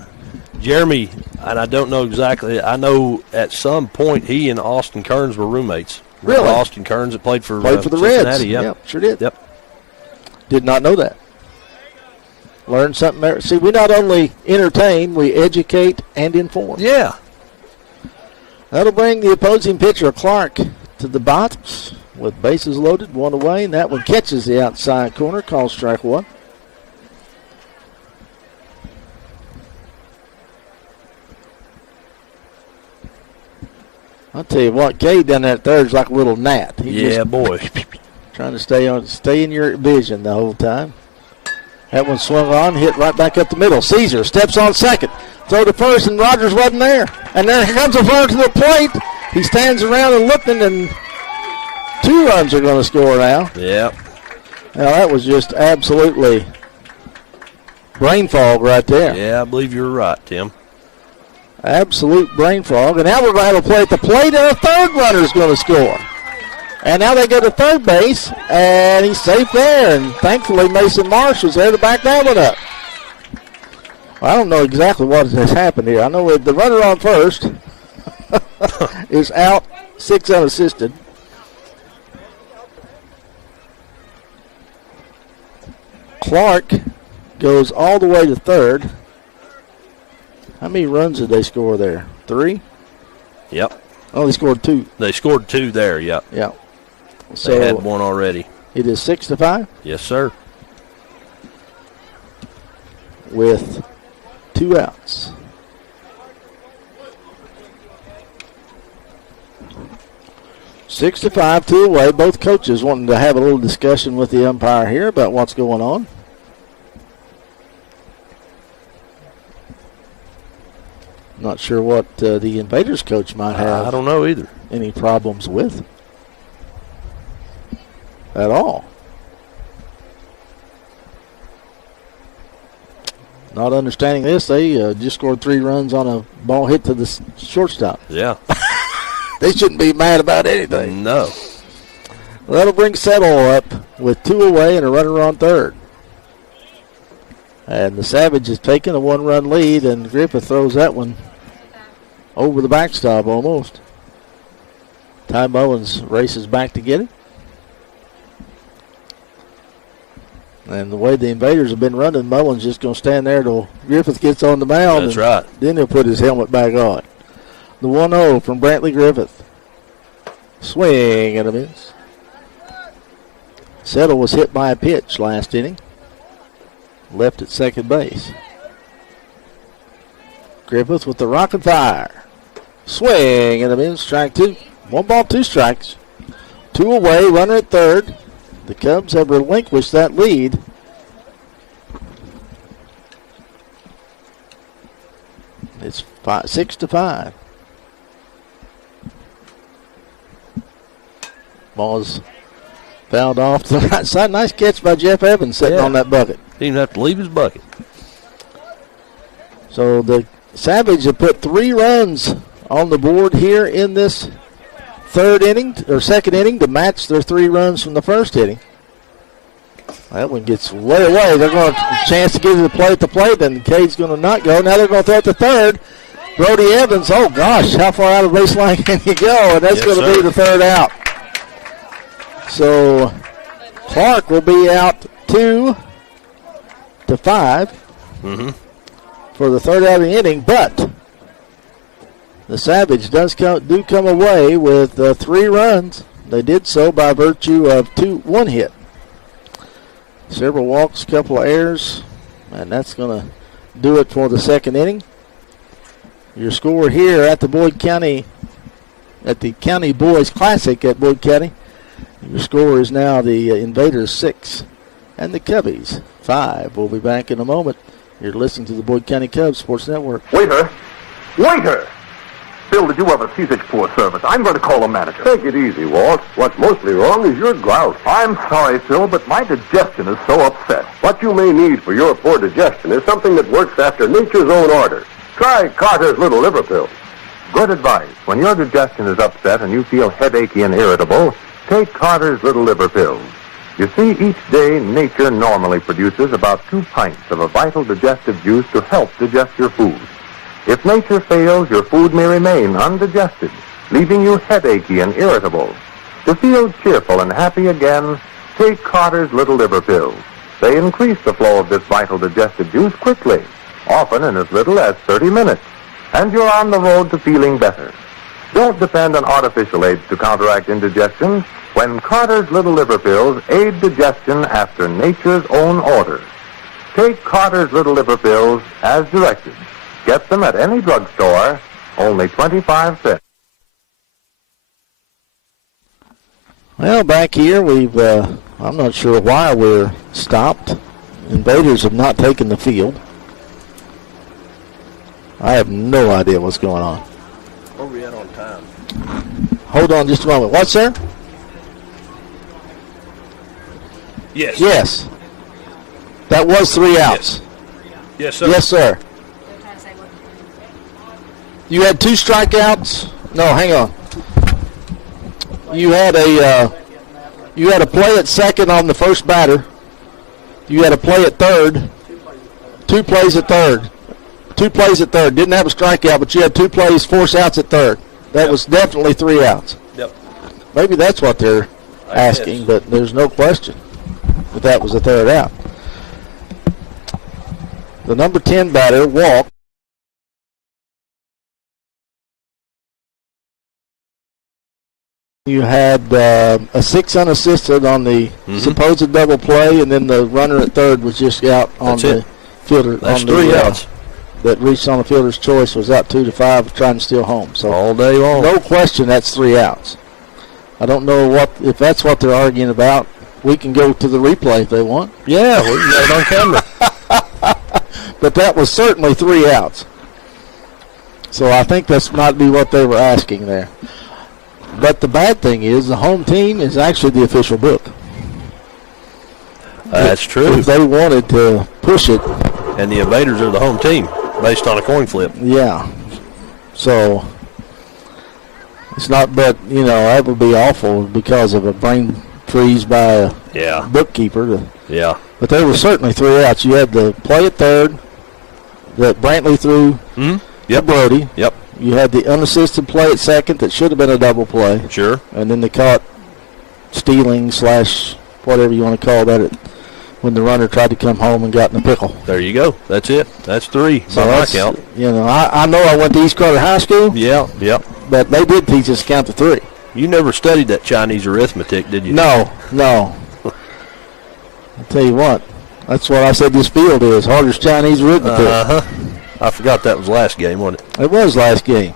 Jeremy, and I don't know exactly, I know at some point he and Austin Kearns were roommates. Really? Austin Kearns that played for the Cincinnati. Reds. Yep. Yep, sure did. Yep. Did not know that. Learn something there. See, we not only entertain, we educate and inform. Yeah. That'll bring the opposing pitcher, Clark, to the box with bases loaded, 1 away, and that one catches the outside corner, called strike 1. I'll tell you what, Cade down there at third is like a little gnat. Boy. Trying to stay in your vision the whole time. That one swung on, hit right back up the middle. Caesar steps on second. Throw to first, and Rogers wasn't there. And then here comes the runner to the plate. He stands around and looking, and 2 runs are going to score now. Yep. Now, that was just absolutely brain fog right there. Yeah, I believe you're right, Tim. Absolute brain fog. And now we're going to have a play at the plate, and a third runner is going to score. And now they go to third base, and he's safe there. And thankfully, Mason Marsh was there to back that one up. Well, I don't know exactly what has happened here. I know the runner on first is out, 6 unassisted. Clark goes all the way to third. How many runs did they score there? 3? Yep. Oh, they scored 2. They scored 2 there, yep. Yeah. So They had one already. It is 6-5 Yes, sir. with 2 outs. Six to 5, 2 away. Both coaches wanting to have a little discussion with the umpire here about what's going on. Not sure what the Invaders coach might have. I don't know either. Any problems with at all. Not understanding this, they just scored 3 runs on a ball hit to the shortstop. Yeah. They shouldn't be mad about anything. No. Well, that'll bring Settle up with 2 away and a runner on third. And the Savage is taking a 1-run lead, and Griffith throws that one over the backstop almost. Ty Mullins races back to get it. And the way the Invaders have been running, Mullins just going to stand there till Griffith gets on the mound. That's right. Then he'll put his helmet back on. The 1-0 from Brantley Griffith. Swing and a miss. Settle was hit by a pitch last inning. Left at second base. Griffith with the rocket fire. Swing and a miss. Strike 2. 1 ball, 2 strikes. 2 away, runner at third. The Cubs have relinquished that lead. It's 6-5. Ball is fouled off to the right side. Nice catch by Jeff Evans sitting on that bucket. He didn't have to leave his bucket. So the Savage have put 3 runs on the board here in this second inning to match their 3 runs from the first inning. That one gets way away. They're going to have a chance to get to the plate at the plate, then Cade's going to not go. Now they're going to throw it to third. Brody Evans, oh gosh, how far out of baseline can you go? And that's going to be the third out. So Clark will be out 2-5 for the third out of the inning, but the Savage do come away with 3 runs. They did so by virtue of 1 hit. Several walks, couple of errors, and that's going to do it for the second inning. Your score here at the County Boys Classic at Boyd County. Your score is now the Invaders 6 and the Cubbies 5. We'll be back in a moment. You're listening to the Boyd County Cubs Sports Network. Waiter! Waiter! Bill, did you ever see such poor service? I'm going to call the manager. Take it easy, Walt. What's mostly wrong is your grout. I'm sorry, Phil, but my digestion is so upset. What you may need for your poor digestion is something that works after nature's own order. Try Carter's Little Liver Pills. Good advice. When your digestion is upset and you feel headachy and irritable, take Carter's Little Liver Pills. You see, each day nature normally produces about 2 pints of a vital digestive juice to help digest your food. If nature fails, your food may remain undigested, leaving you headachy and irritable. To feel cheerful and happy again, take Carter's Little Liver Pills. They increase the flow of this vital digestive juice quickly, often in as little as 30 minutes, and you're on the road to feeling better. Don't depend on artificial aids to counteract indigestion when Carter's Little Liver Pills aid digestion after nature's own order. Take Carter's Little Liver Pills as directed. Get them at any drugstore, only 25 cents. Well, back here, I'm not sure why we're stopped. Invaders have not taken the field. I have no idea what's going on. Where are we at on time? Hold on just a moment. What, sir? Yes. Yes. That was 3 outs. Yes, sir. Yes, sir. You had 2 strikeouts. No, hang on. You had a play at second on the first batter. You had a play at third. 2 plays at third. 2 plays at third. Didn't have a strikeout, but you had 2 plays, force outs at third. That was definitely 3 outs. Yep. Maybe that's what they're asking, but there's no question that was a third out. The number 10 batter walked. You had a 6 unassisted on the supposed double play, and then the runner at third was just out on the fielder. That's on 3 outs. That reached on the fielder's choice, was out 2-5, trying to steal home. So all day long. No question, that's 3 outs. I don't know if that's what they're arguing about. We can go to the replay if they want. Yeah, we can get it on camera. But that was certainly 3 outs. So I think that's might be what they were asking there. But the bad thing is the home team is actually the official book. That's true. If they wanted to push it. And the Invaders are the home team based on a coin flip. Yeah. So it's not, but, that would be awful because of a brain freeze by a bookkeeper. Yeah. But there were certainly 3 outs. You had the play at third that Brantley threw to Brody. Yep. You had the unassisted play at second that should have been a double play. Sure. And then they caught stealing / whatever you want to call that when the runner tried to come home and got in a pickle. There you go. That's it. That's 3 so by my count. I know I went to East Carter High School. Yeah, yep. But they did teach us to count to 3. You never studied that Chinese arithmetic, did you? No. I'll tell you what. That's what I said this field is, hard as Chinese arithmetic. I forgot that was last game, wasn't it? It was last game.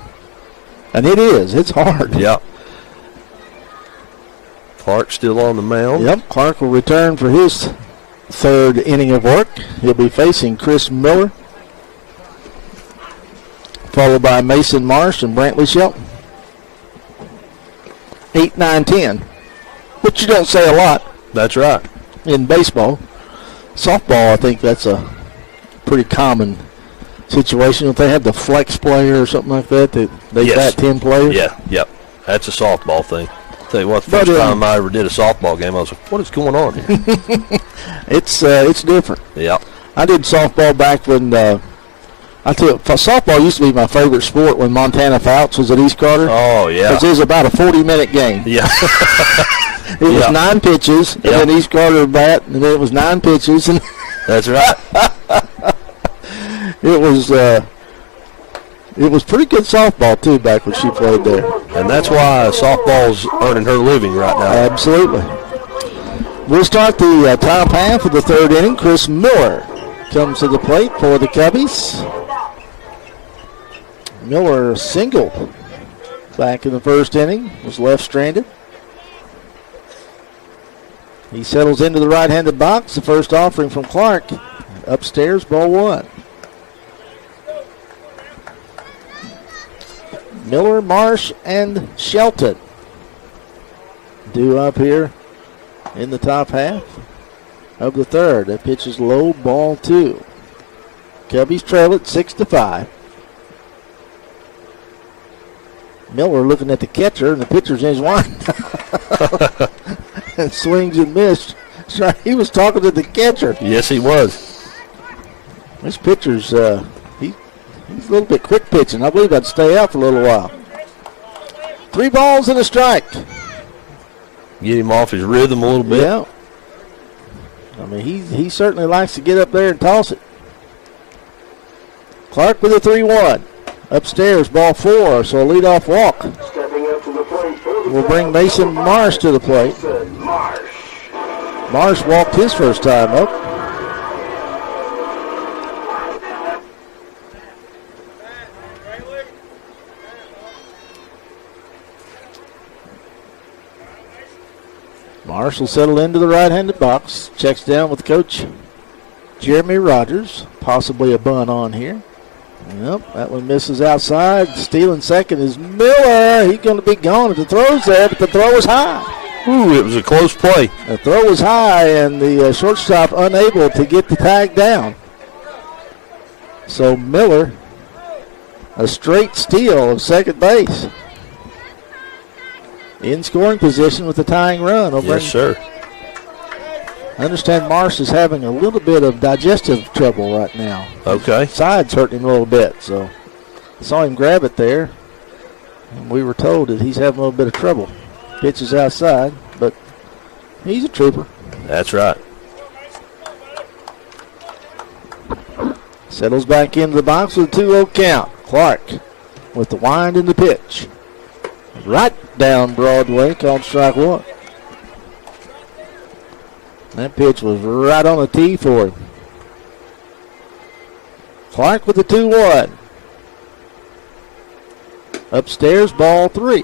And it is. It's hard. Yeah. Clark still on the mound. Yep. Clark will return for his 3rd inning of work. He'll be facing Chris Miller, followed by Mason Marsh and Brantley Shelton. 8, 9, 10. Which you don't say a lot. That's right. In baseball. Softball, I think that's a pretty common situation. If they have the flex player or something like that, they bat 10 players. Yeah, yep. That's a softball thing. I'll tell you what, the first time I ever did a softball game, I was like, what is going on here? It's different. Yep. I did softball back when softball used to be my favorite sport when Montana Fouts was at East Carter. Oh, yeah. Because it was about a 40-minute game. Yeah. It was 9 pitches, and then East Carter would bat, and then it was 9 pitches. And that's right. It was pretty good softball, too, back when she played there. And that's why softball's earning her living right now. Absolutely. We'll start the top half of the 3rd inning. Chris Miller comes to the plate for the Cubbies. Miller singled back in the 1st inning, was left stranded. He settles into the right-handed box. The first offering from Clark. Upstairs, ball 1. Miller, Marsh, and Shelton due up here in the top half of the 3rd. That pitch is low, ball 2. Cubbies trail it 6-5. Miller looking at the catcher, and the pitcher's in his wind. And swings and missed. Sorry, he was talking to the catcher. Yes, he was. This pitcher's he's a little bit quick pitching. I believe I'd stay out for a little while. 3 balls and a strike. Get him off his rhythm a little bit. Yeah. I mean, he certainly likes to get up there and toss it. Clark with a 3-1. Upstairs, ball 4, so a leadoff walk. We'll bring Mason Marsh to the plate. Marsh walked his first time up. Marsh will settle into the right-handed box. Checks down with Coach Jeremy Rogers. Possibly a bunt on here. Yep, that one misses outside. Stealing second is Miller. He's going to be gone if the throw's there, but the throw is high. Ooh, it was a close play. The throw was high, and the shortstop unable to get the tag down. So Miller, a straight steal of second base. In scoring position with the tying run. Yes, sir. I understand Marsh is having a little bit of digestive trouble right now. Okay. His side's hurting him a little bit, so I saw him grab it there. And we were told that he's having a little bit of trouble. Pitches outside, but he's a trooper. That's right. Settles back into the box with a 2-0 count. Clark with the wind in the pitch. Right down Broadway, called strike one. That pitch was right on the tee for him. Clark with the 2-1. Upstairs, ball 3.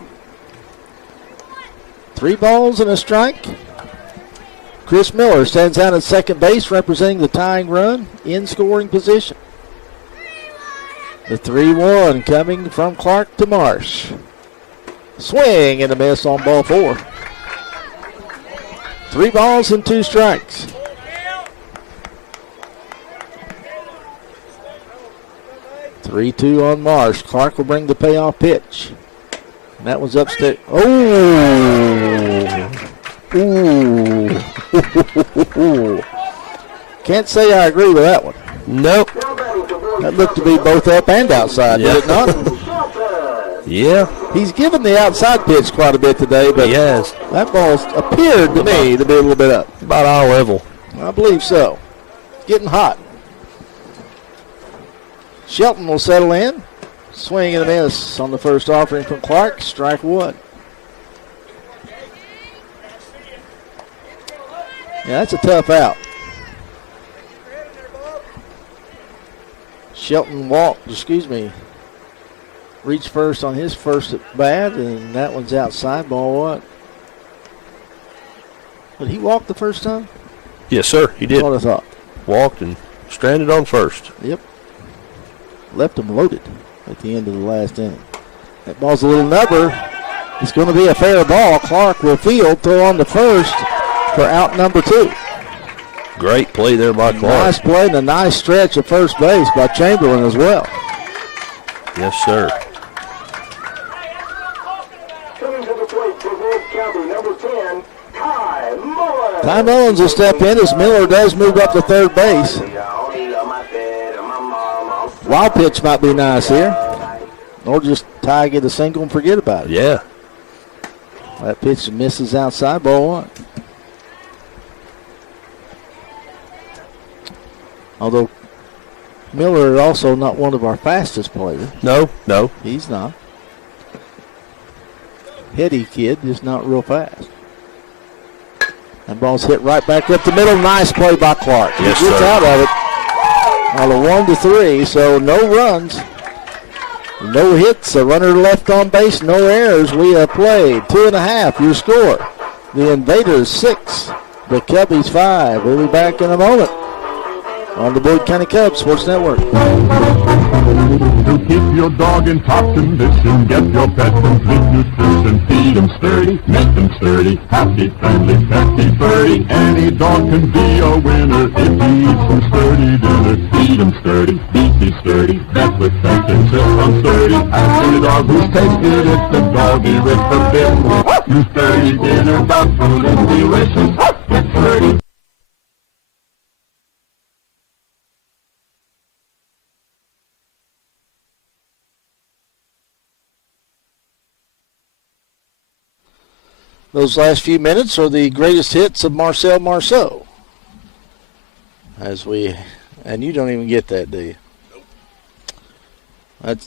3 balls and a strike. Chris Miller stands out at second base, representing the tying run in scoring position. The 3-1 coming from Clark to Marsh. Swing and a miss on ball 4. 3 balls and 2 strikes. (3-2) on Marsh. Clark will bring the payoff pitch. And that was upstairs. Oh! Ooh! Can't say I agree with that one. Nope. That looked to be both up and outside, did it not? Yeah. He's given the outside pitch quite a bit today, but Yes. that ball appeared to me to be a little bit up. About eye level. I believe so. Getting hot. Shelton will settle in. Swing and a miss on the first offering from Clark. Strike one. Yeah, that's a tough out. Shelton reached first on his first at bat, and that one's outside. Ball one. Did he walk the first time? Yes, sir. He did. That's what I thought. Walked and stranded on first. Yep. Left him loaded at the end of the last inning. That ball's a little nubber. It's going to be a fair ball. Clark will field, throw on to first for out number 2. Great play there by Clark. Nice play and a nice stretch at first base by Chamberlain as well. Yes, sir. Ty Mullins will step in as Miller does move up to third base. Wild pitch might be nice here. Or just Ty get a single and forget about it. Yeah. That pitch misses outside, ball one. Although Miller is also not one of our fastest players. No. He's not. Heady kid, just not real fast. That ball's hit right back up the middle. Nice play by Clark. Yes, he gets sir. out of it on a 1-3, so no runs, no hits, a runner left on base, no errors. We have played 2.5, your score. The Invaders 6, the Cubbies 5. We'll be back in a moment on the Boyd County Cubs Sports Network. To keep your dog in top condition, get your pet complete nutrition. Feed them sturdy, make them sturdy, happy, friendly, petty, birdie. Any dog can be a winner if he eats some sturdy dinner. Feed them sturdy, beat me sturdy, vet with fence insist on sturdy. Ask any dog who's tasted it, the doggy with the bit. You sturdy dinner, dog food is delicious. Get sturdy. Those last few minutes are the greatest hits of Marcel Marceau. And you don't even get that, do you? Nope.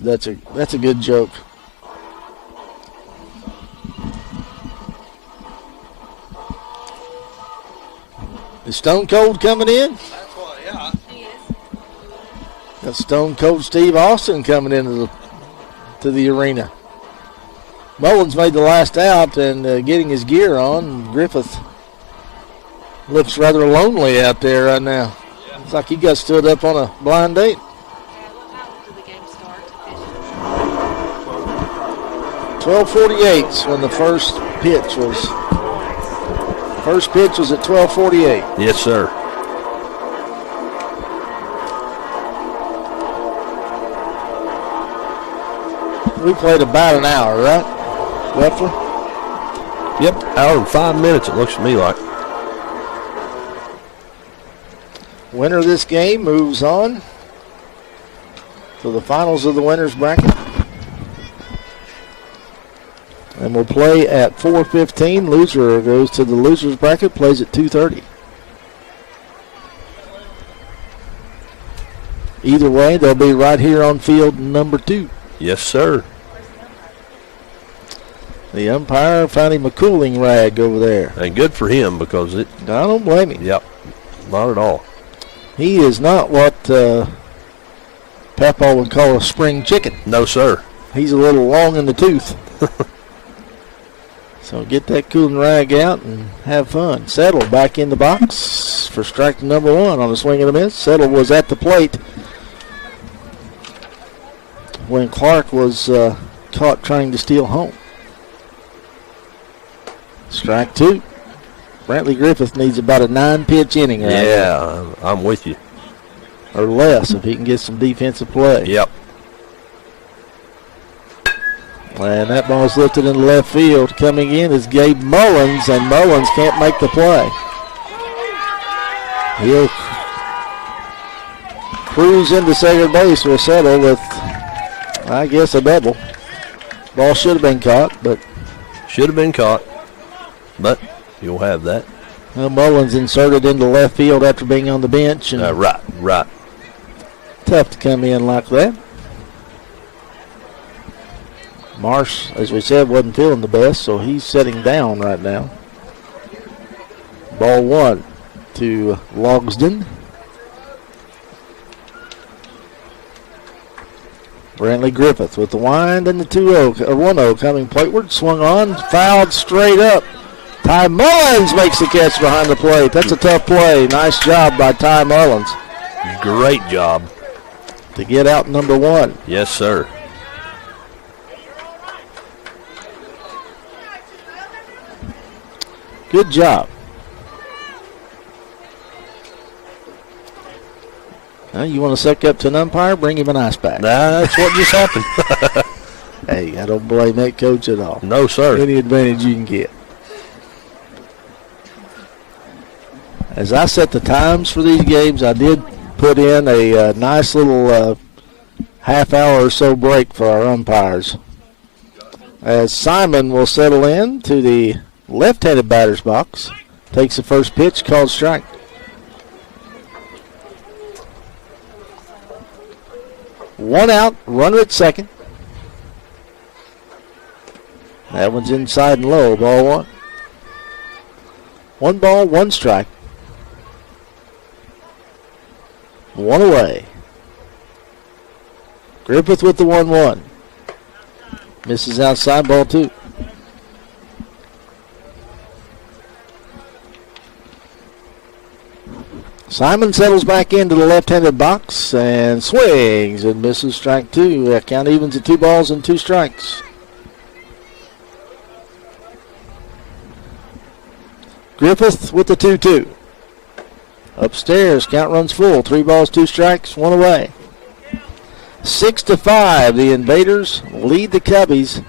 That's a good joke. Is Stone Cold coming in? That's what, yeah. He is. Got Stone Cold Steve Austin coming into the arena. Mullins made the last out and getting his gear on. Griffith looks rather lonely out there right now. Yeah. Looks like he got stood up on a blind date. What time did the game start? 12:48 when the first pitch was First pitch was at 12:48. Yes, sir. We played about an hour, right? Roughly? Yep, hour and 5 minutes, it looks to me like. Winner of this game moves on to the finals of the winners bracket. And we'll play at 4:15. Loser goes to the losers bracket, plays at 2:30. Either way, they'll be right here on field number 2. Yes, sir. The umpire found him a cooling rag over there. And good for him because it. I don't blame him. Yep, not at all. He is not what Papa would call a spring chicken. No, sir. He's a little long in the tooth. So get that cooling rag out and have fun. Settle back in the box for strike number 1 on a swing and a miss. Settle was at the plate when Clark was caught trying to steal home. Strike 2. Brantley Griffith needs about a 9-pitch inning right Yeah, I'm with you. now, or less if he can get some defensive play. Yep. And that ball's lifted into left field. Coming in is Gabe Mullins, and Mullins can't make the play. He'll cruise into second base. Will settle with, I guess, a double. Ball should have been caught, but Should have been caught, but you'll have that. well, Mullins inserted into left field after being on the bench, and Right. tough to come in like that. Marsh, as we said, wasn't feeling the best, so he's sitting down right now. Ball 1 to Logsdon. Brantley Griffith with the wind and the 1-0 coming plateward. Swung on, fouled straight up. Ty Mullins makes the catch behind the plate. That's a tough play. Nice job by Ty Mullins Great job. to get out number 1. Yes, sir. Good job. Now you want to suck up to an umpire? Bring him an ice pack. That's what just happened. Hey, I don't blame that coach at all. No, sir. Any advantage you can get. As I set the times for these games, I did put in a nice little half hour or so break for our umpires. As Simon will settle in to the left-handed batter's box. Takes the first pitch, called strike. One out, runner at second. That one's inside and low, ball 1. 1 ball, 1 strike. 1 away. Griffith with the 1-1. Misses outside, ball 2. Simon settles back into the left-handed box and swings and misses, strike 2. Count evens at 2 balls and 2 strikes. Griffith with the 2-2. Upstairs, count runs full. 3 balls, 2 strikes, 1 away. 6-5, the Invaders lead the Cubbies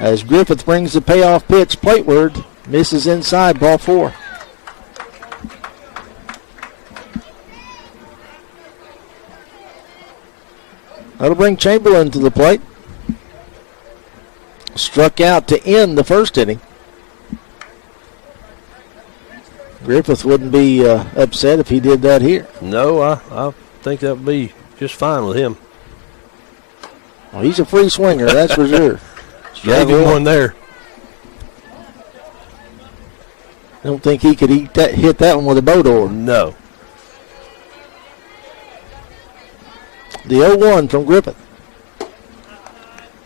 as Griffith brings the payoff pitch plateward. Misses inside, ball 4. That'll bring Chamberlain to the plate. Struck out to end the first inning. Griffith wouldn't be upset if he did that here. No, I think that would be just fine with him. Well, he's a free swinger, that's for sure. Gave him one there. I don't think he could hit that one with a boat oar. No. The 0-1 from Griffith.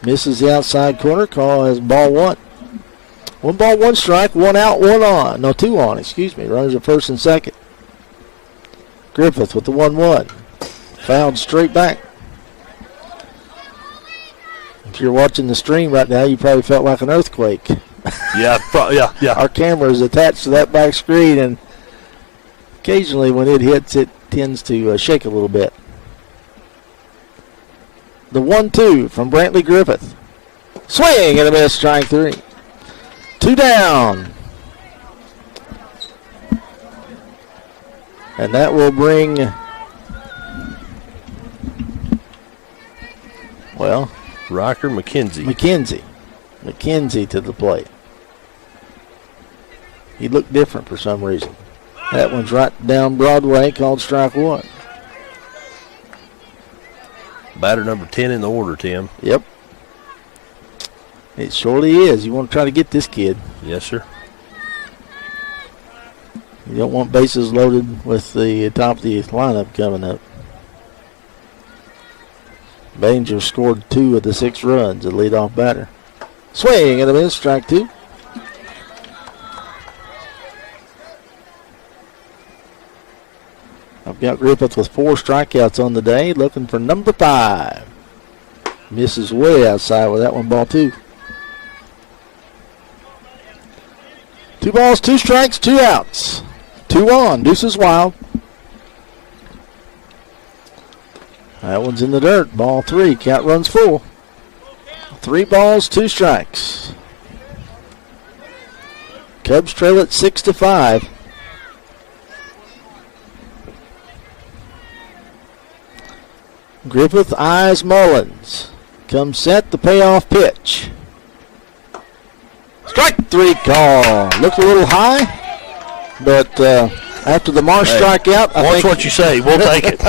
Misses the outside corner. Call as ball 1. 1 ball, 1 strike, 1 out, 1 on. No, 2 on, excuse me. Runners at first and second. Griffith with the 1-1. Fouled straight back. If you're watching the stream right now, you probably felt like an earthquake Yeah, yeah. Our camera is attached to that back screen, and occasionally when it hits, it tends to shake a little bit. The 1-2 from Brantley Griffith. Swing and a miss, strike 3. 2 down. And that will bring, Rocker McKenzie. McKenzie to the plate. He looked different for some reason. That one's right down Broadway, called strike 1. Batter number 10 in the order, Tim. Yep. It surely is. You want to try to get this kid. Yes, sir. You don't want bases loaded with the top of the lineup coming up. Banger scored 2 of the 6 runs, the leadoff batter. Swing and a miss, strike 2. I've got Griffith with 4 strikeouts on the day, looking for number 5. Misses way outside with that one, ball 2. 2 balls, 2 strikes, 2 outs. 2 on, deuces wild. That one's in the dirt, ball 3, count runs full. 3 balls, 2 strikes. Cubs trail it 6-5. Griffith eyes Mullins. Comes set, the payoff pitch. Strike 3 call. Looked a little high, but after the Marsh strikeout, I watch think what you say. We'll take it.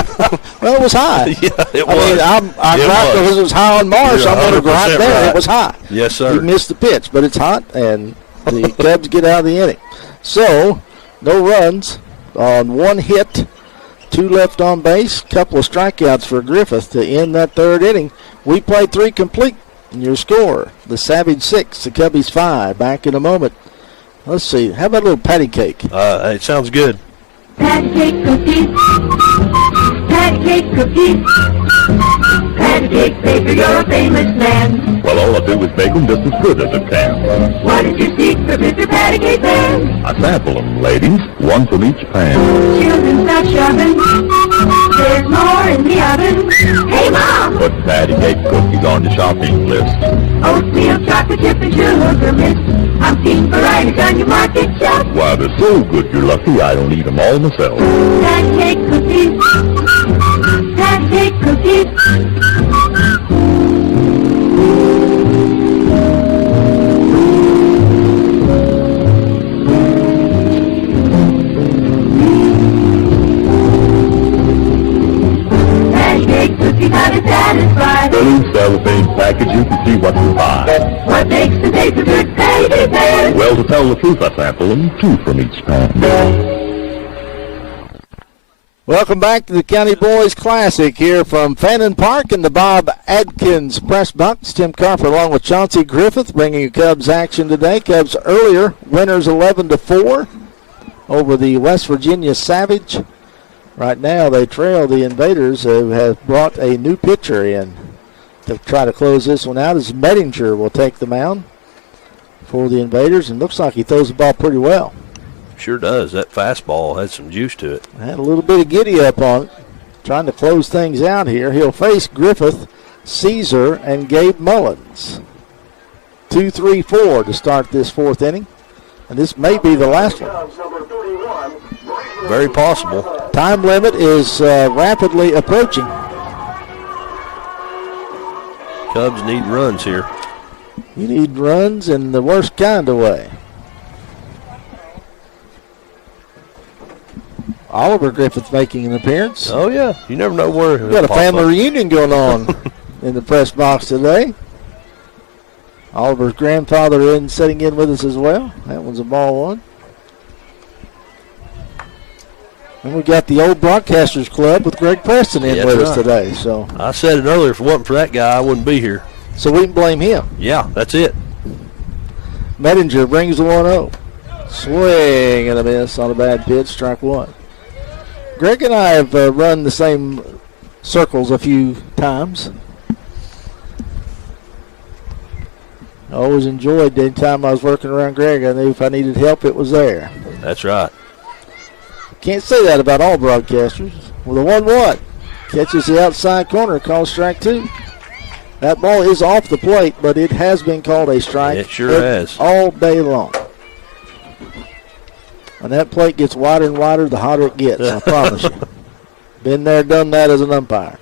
well, it was high. Yeah, it was. I mean, I dropped because it was high on Marsh. You're I'm going to go right there. right. It was high. Yes, sir. He missed the pitch, but it's hot, and the Cubs get out of the inning. So, no runs on 1 hit, 2 left on base, couple of strikeouts for Griffith to end that 3rd inning. We played 3 complete. And your score, the Savage 6, the Cubbies 5. Back in a moment. Let's see. How about a little patty cake? It sounds good. Patty cake cookies. Patty cake cookies. Patty cake baker, you're a famous man. Well, all I do is make them just as good as I can. What is your secret, Mr. Patty Cake Man? I sample them, ladies, one from each pan. Children start shoving. There's more in the oven. Hey, Mom! Put patty cake cookies on the shopping list. Oatmeal, chocolate chip, and sugar mist. I'm seeing varieties on your market shelf. Why, they're so good you're lucky I don't eat them all myself. Patty cake cookies. Patty cake cookies. Patty cake cookies, how to satisfy. The loose cellophane package, you can see what to buy. What makes the taste of good patty cake man? Well, to tell the truth, I sample them, 2 from each pan. Welcome back to the County Boys Classic here from Fannin Park in the Bob Adkins Press Box. Tim Carper along with Chauncey Griffith bringing you Cubs action today. Cubs earlier, winners 11-4 over the West Virginia Savage. Right now they trail the Invaders, who have brought a new pitcher in to try to close this one out, as Mettinger will take the mound for the Invaders, and looks like he throws the ball pretty well. Sure does. That fastball had some juice to it. Had a little bit of giddy up on it. Trying to close things out here. He'll face Griffith, Caesar, and Gabe Mullins. 2-3-4 to start this 4th inning. And this may be the last one. Very possible. Time limit is rapidly approaching. Cubs need runs here. You need runs in the worst kind of way. Oliver Griffith making an appearance. Oh, yeah. You never know where. We've got a family reunion going on in the press box today. Oliver's grandfather sitting in with us as well. That one's a ball 1. And we got the old Broadcasters Club with Greg Preston in with us today. So I said it earlier, if it wasn't for that guy, I wouldn't be here. So we can blame him. Yeah, that's it. Mettinger brings the 1-0. Swing and a miss on a bad pitch, strike 1. Greg and I have run the same circles a few times. I always enjoyed any time I was working around Greg. I knew if I needed help, it was there. That's right. Can't say that about all broadcasters. With a 1-1. Catches the outside corner, calls strike 2. That ball is off the plate, but it has been called a strike. It sure has. All day long. And that plate gets wider and wider the hotter it gets, I promise you. Been there, done that as an umpire.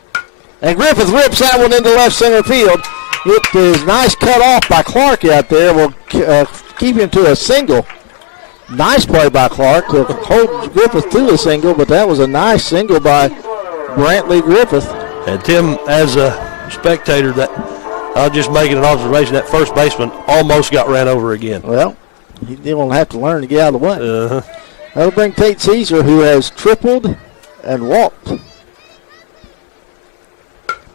And Griffith rips that one into left center field. It is nice cut off by Clark out there. Will keep him to a single. Nice play by Clark to hold Griffith to a single, but that was a nice single by Brantley Griffith. And Tim, as a spectator, that I was just making an observation, that first baseman almost got ran over again. Well, he didn't have to learn to get out of the way. Uh-huh. That'll bring Tate Caesar, who has tripled and walked.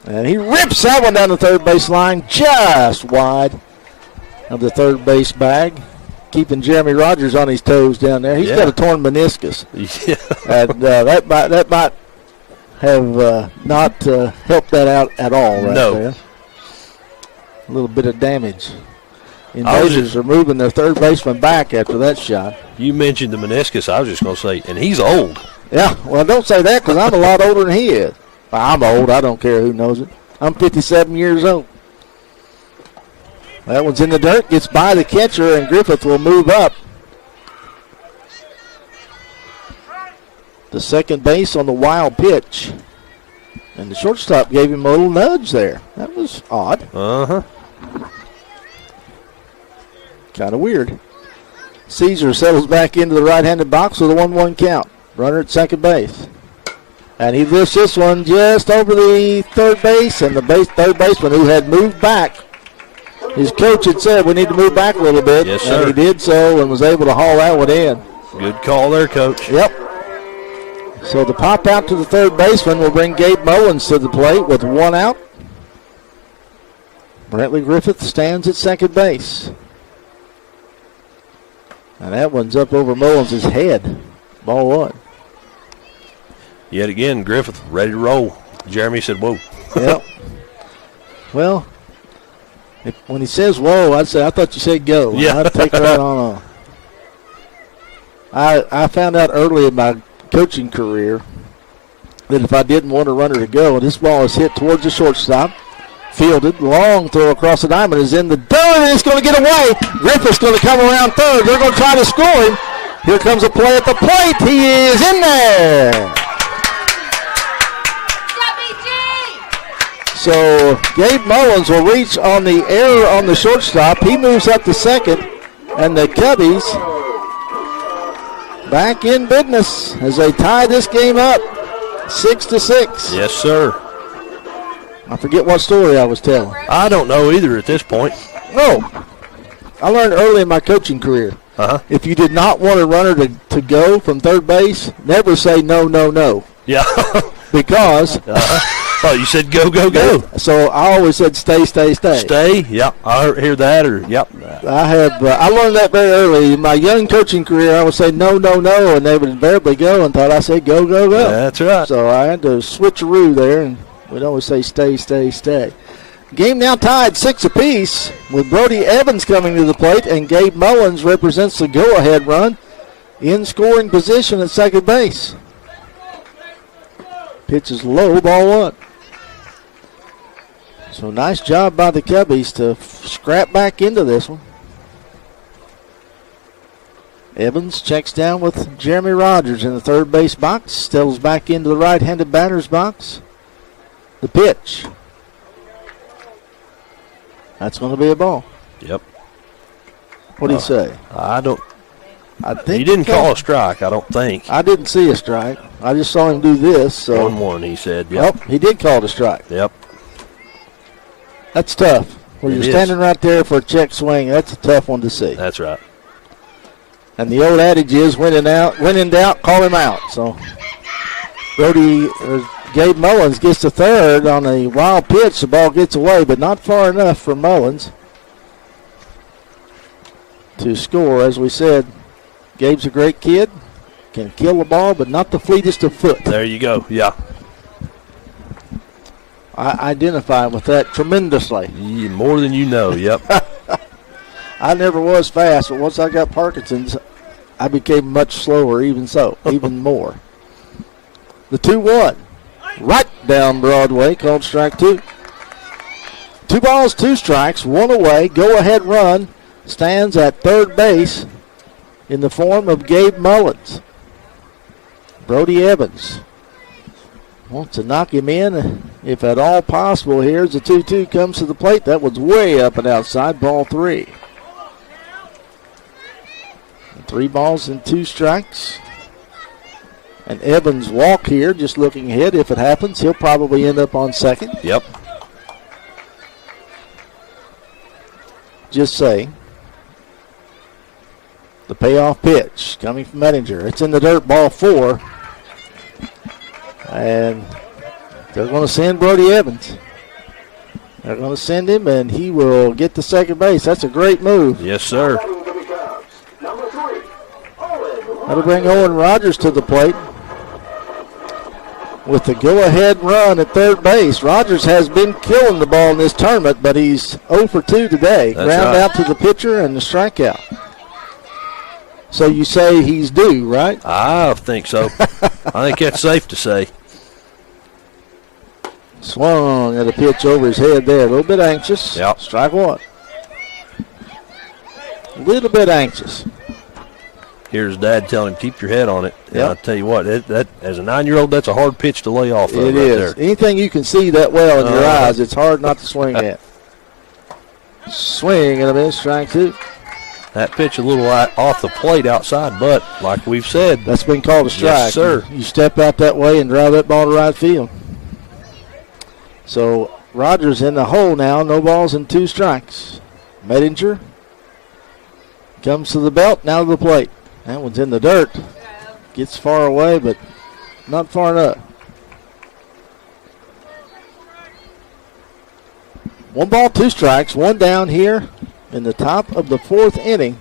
And he rips that one down the third base line just wide of the third base bag, keeping Jeremy Rogers on his toes down there. He's got a torn meniscus. Yeah. And that might have not helped that out at all right there. A little bit of damage. Invaders are moving their third baseman back after that shot. You mentioned the meniscus. I was just going to say, and he's old. Yeah, well, don't say that because I'm a lot older than he is. I'm old. I don't care who knows it. I'm 57 years old. That one's in the dirt. Gets by the catcher, and Griffith will move up. The second base on the wild pitch. And the shortstop gave him a little nudge there. That was odd. Uh-huh. Kind of weird. Caesar settles back into the right-handed box with a 1-1 count. Runner at second base. And he lifts this one just over the third base, and the third baseman who had moved back. His coach had said we need to move back a little bit. Yes, sir. And he did so and was able to haul that one in. Good call there, Coach. Yep. So the pop out to the third baseman will bring Gabe Mullins to the plate with one out. Brantley Griffith stands at second base. And that one's up over Mullins' head. Ball one. Yet again, Griffith ready to roll. Jeremy said, whoa. Yep. Well, when he says whoa, I'd say, I thought you said go. Yeah. I'd take right on. I found out early in my coaching career that if I didn't want a runner to go, this ball is hit towards the shortstop. Fielded, long throw across the diamond is in the dirt, and it's going to get away. Griffith's going to come around third. They're going to try to score him. Here comes a play at the plate. He is in there. So Gabe Mullins will reach on the error on the shortstop. He moves up to second, and the Cubbies back in business as they tie this game up 6-6. Yes, sir. I forget what story I was telling. I don't know either at this point. No. I learned early in my coaching career. Uh-huh. If you did not want a runner to go from third base, never say no, no, no. Yeah. Because. Oh, you said go, go, go. So I always said stay, stay, stay. Stay? Yep. I hear that. Yep. I learned that very early. In my young coaching career, I would say no, no, no, and they would invariably go and thought I said go, go, go. That's right. So I had to switcheroo there, and we'd always say stay, stay, stay. Game now tied 6 apiece with Brody Evans coming to the plate, and Gabe Mullins represents the go-ahead run in scoring position at second base. Pitch is low, ball one. So nice job by the Cubbies to scrap back into this one. Evans checks down with Jeremy Rogers in the third base box, settles back into the right-handed batter's box. The pitch. That's going to be a ball. Yep. What do you say? I think he he didn't call a strike, I don't think. I didn't see a strike. I just saw him do this. So. 1-1, he said. Yep. Well, he did call it a strike. Yep. That's tough. When It you're is. standing right there for a check swing, that's a tough one to see. That's right. And the old adage is, when in doubt, call him out. So Gabe Mullins gets to third on a wild pitch. The ball gets away, but not far enough for Mullins to score. As we said, Gabe's a great kid, can kill the ball, but not the fleetest of foot. There you go. Yeah. I identify with that tremendously. More than you know. Yep. I never was fast, but once I got Parkinson's, I became much slower, even more. The 2-1. Right down Broadway, called strike 2. 2 balls, 2 strikes, 1 away. Go-ahead run stands at third base in the form of Gabe Mullins. Brody Evans wants to knock him in, if at all possible. Here's the 2-2, comes to the plate. That was way up and outside, ball 3. 3 balls and 2 strikes. And Evans walk here, just looking ahead. If it happens, he'll probably end up on second. Yep. Just saying. The payoff pitch coming from Ettinger. It's in the dirt, ball 4. And they're going to send Brody Evans. They're going to send him, and he will get to second base. That's a great move. Yes, sir. That'll bring Owen Rogers to the plate with the go-ahead run at third base. Rogers has been killing the ball in this tournament, but he's 0 for 2 today. That's Ground right. out to the pitcher and the strikeout. So you say he's due, right? I think so. I think that's safe to say. Swung at a pitch over his head there. A little bit anxious. Yep. Strike 1. A little bit anxious. Here's Dad telling him, keep your head on it. And Yep. I'll tell you what, that as a 9-year-old, that's a hard pitch to lay off of It right is. there. Anything you can see that well in your Uh-huh. eyes, it's hard not to swing at. Swing and a miss, strike 2. That pitch a little off the plate outside, but like we've said, That's been called a strike. Yes, sir. You step out that way and drive that ball to right field. So Rogers in the hole now, no balls and 2 strikes. Mettinger comes to the belt, now to the plate. That one's in the dirt. Gets far away, but not far enough. 1 ball, 2 strikes, 1 down here in the top of the 4th inning.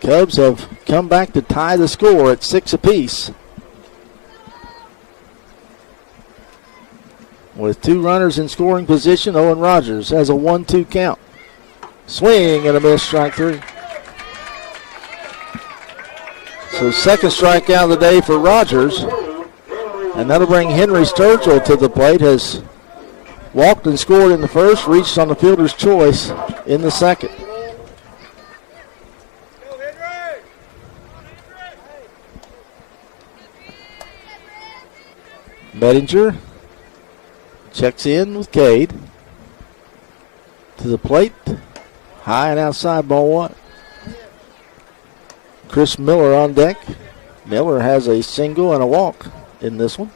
Cubs have come back to tie the score at 6 apiece. With 2 runners in scoring position, Owen Rogers has a 1-2 count. Swing and a miss, strike 3. So second strikeout of the day for Rogers. And that'll bring Henry Sturgill to the plate. Has walked and scored in the first, reached on the fielder's choice in the second. Bettinger checks in with Cade. To the plate. High and outside, ball 1. Chris Miller on deck. Miller has a single and a walk in this one.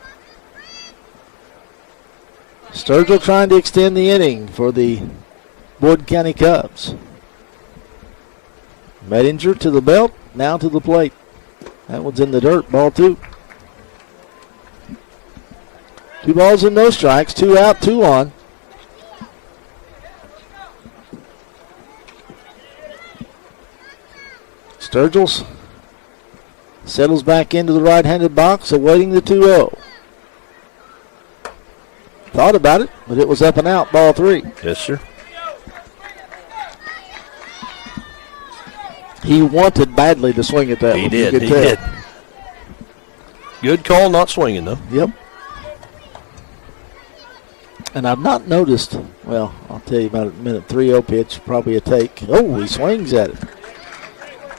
Sturgill trying to extend the inning for the Boyd County Cubs. Mettinger to the belt, now to the plate. That one's in the dirt, ball 2. 2 balls and no strikes, 2 out, 2 on. Sturgill settles back into the right-handed box, awaiting the 2-0. Thought about it, but it was up and out, ball 3. Yes, sir. He wanted badly to swing at that one. He did. You could He tell. did. Good call, not swinging though. Yep. And I've not noticed, well, I'll tell you about a minute, 3-0 pitch, probably a take. Oh, he swings at it.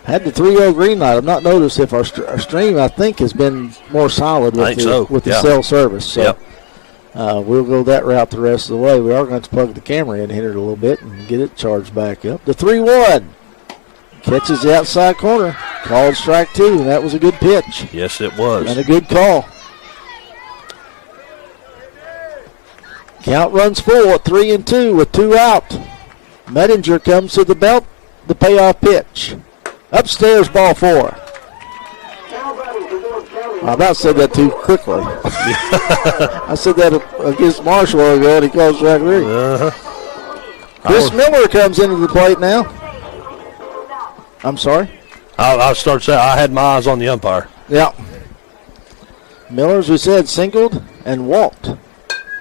Had the 3-0 green light. I've not noticed if our stream, I think, has been more solid with the cell service. So yep. We'll go that route the rest of the way. We are going to plug the camera in here a little bit and get it charged back up. The 3-1. Catches the outside corner. Called strike 2, and that was a good pitch. Yes, it was. And a good call. Count runs full at 3-2 with 2 out. Mettinger comes to the belt. The payoff pitch. Upstairs, ball 4. I about said that too quickly. I said that against Marshall ago, and he calls strike 3. Uh-huh. Chris Miller comes into the plate now. I'm sorry? I'll start saying I had my eyes on the umpire. Yeah. Miller, as we said, singled and walked.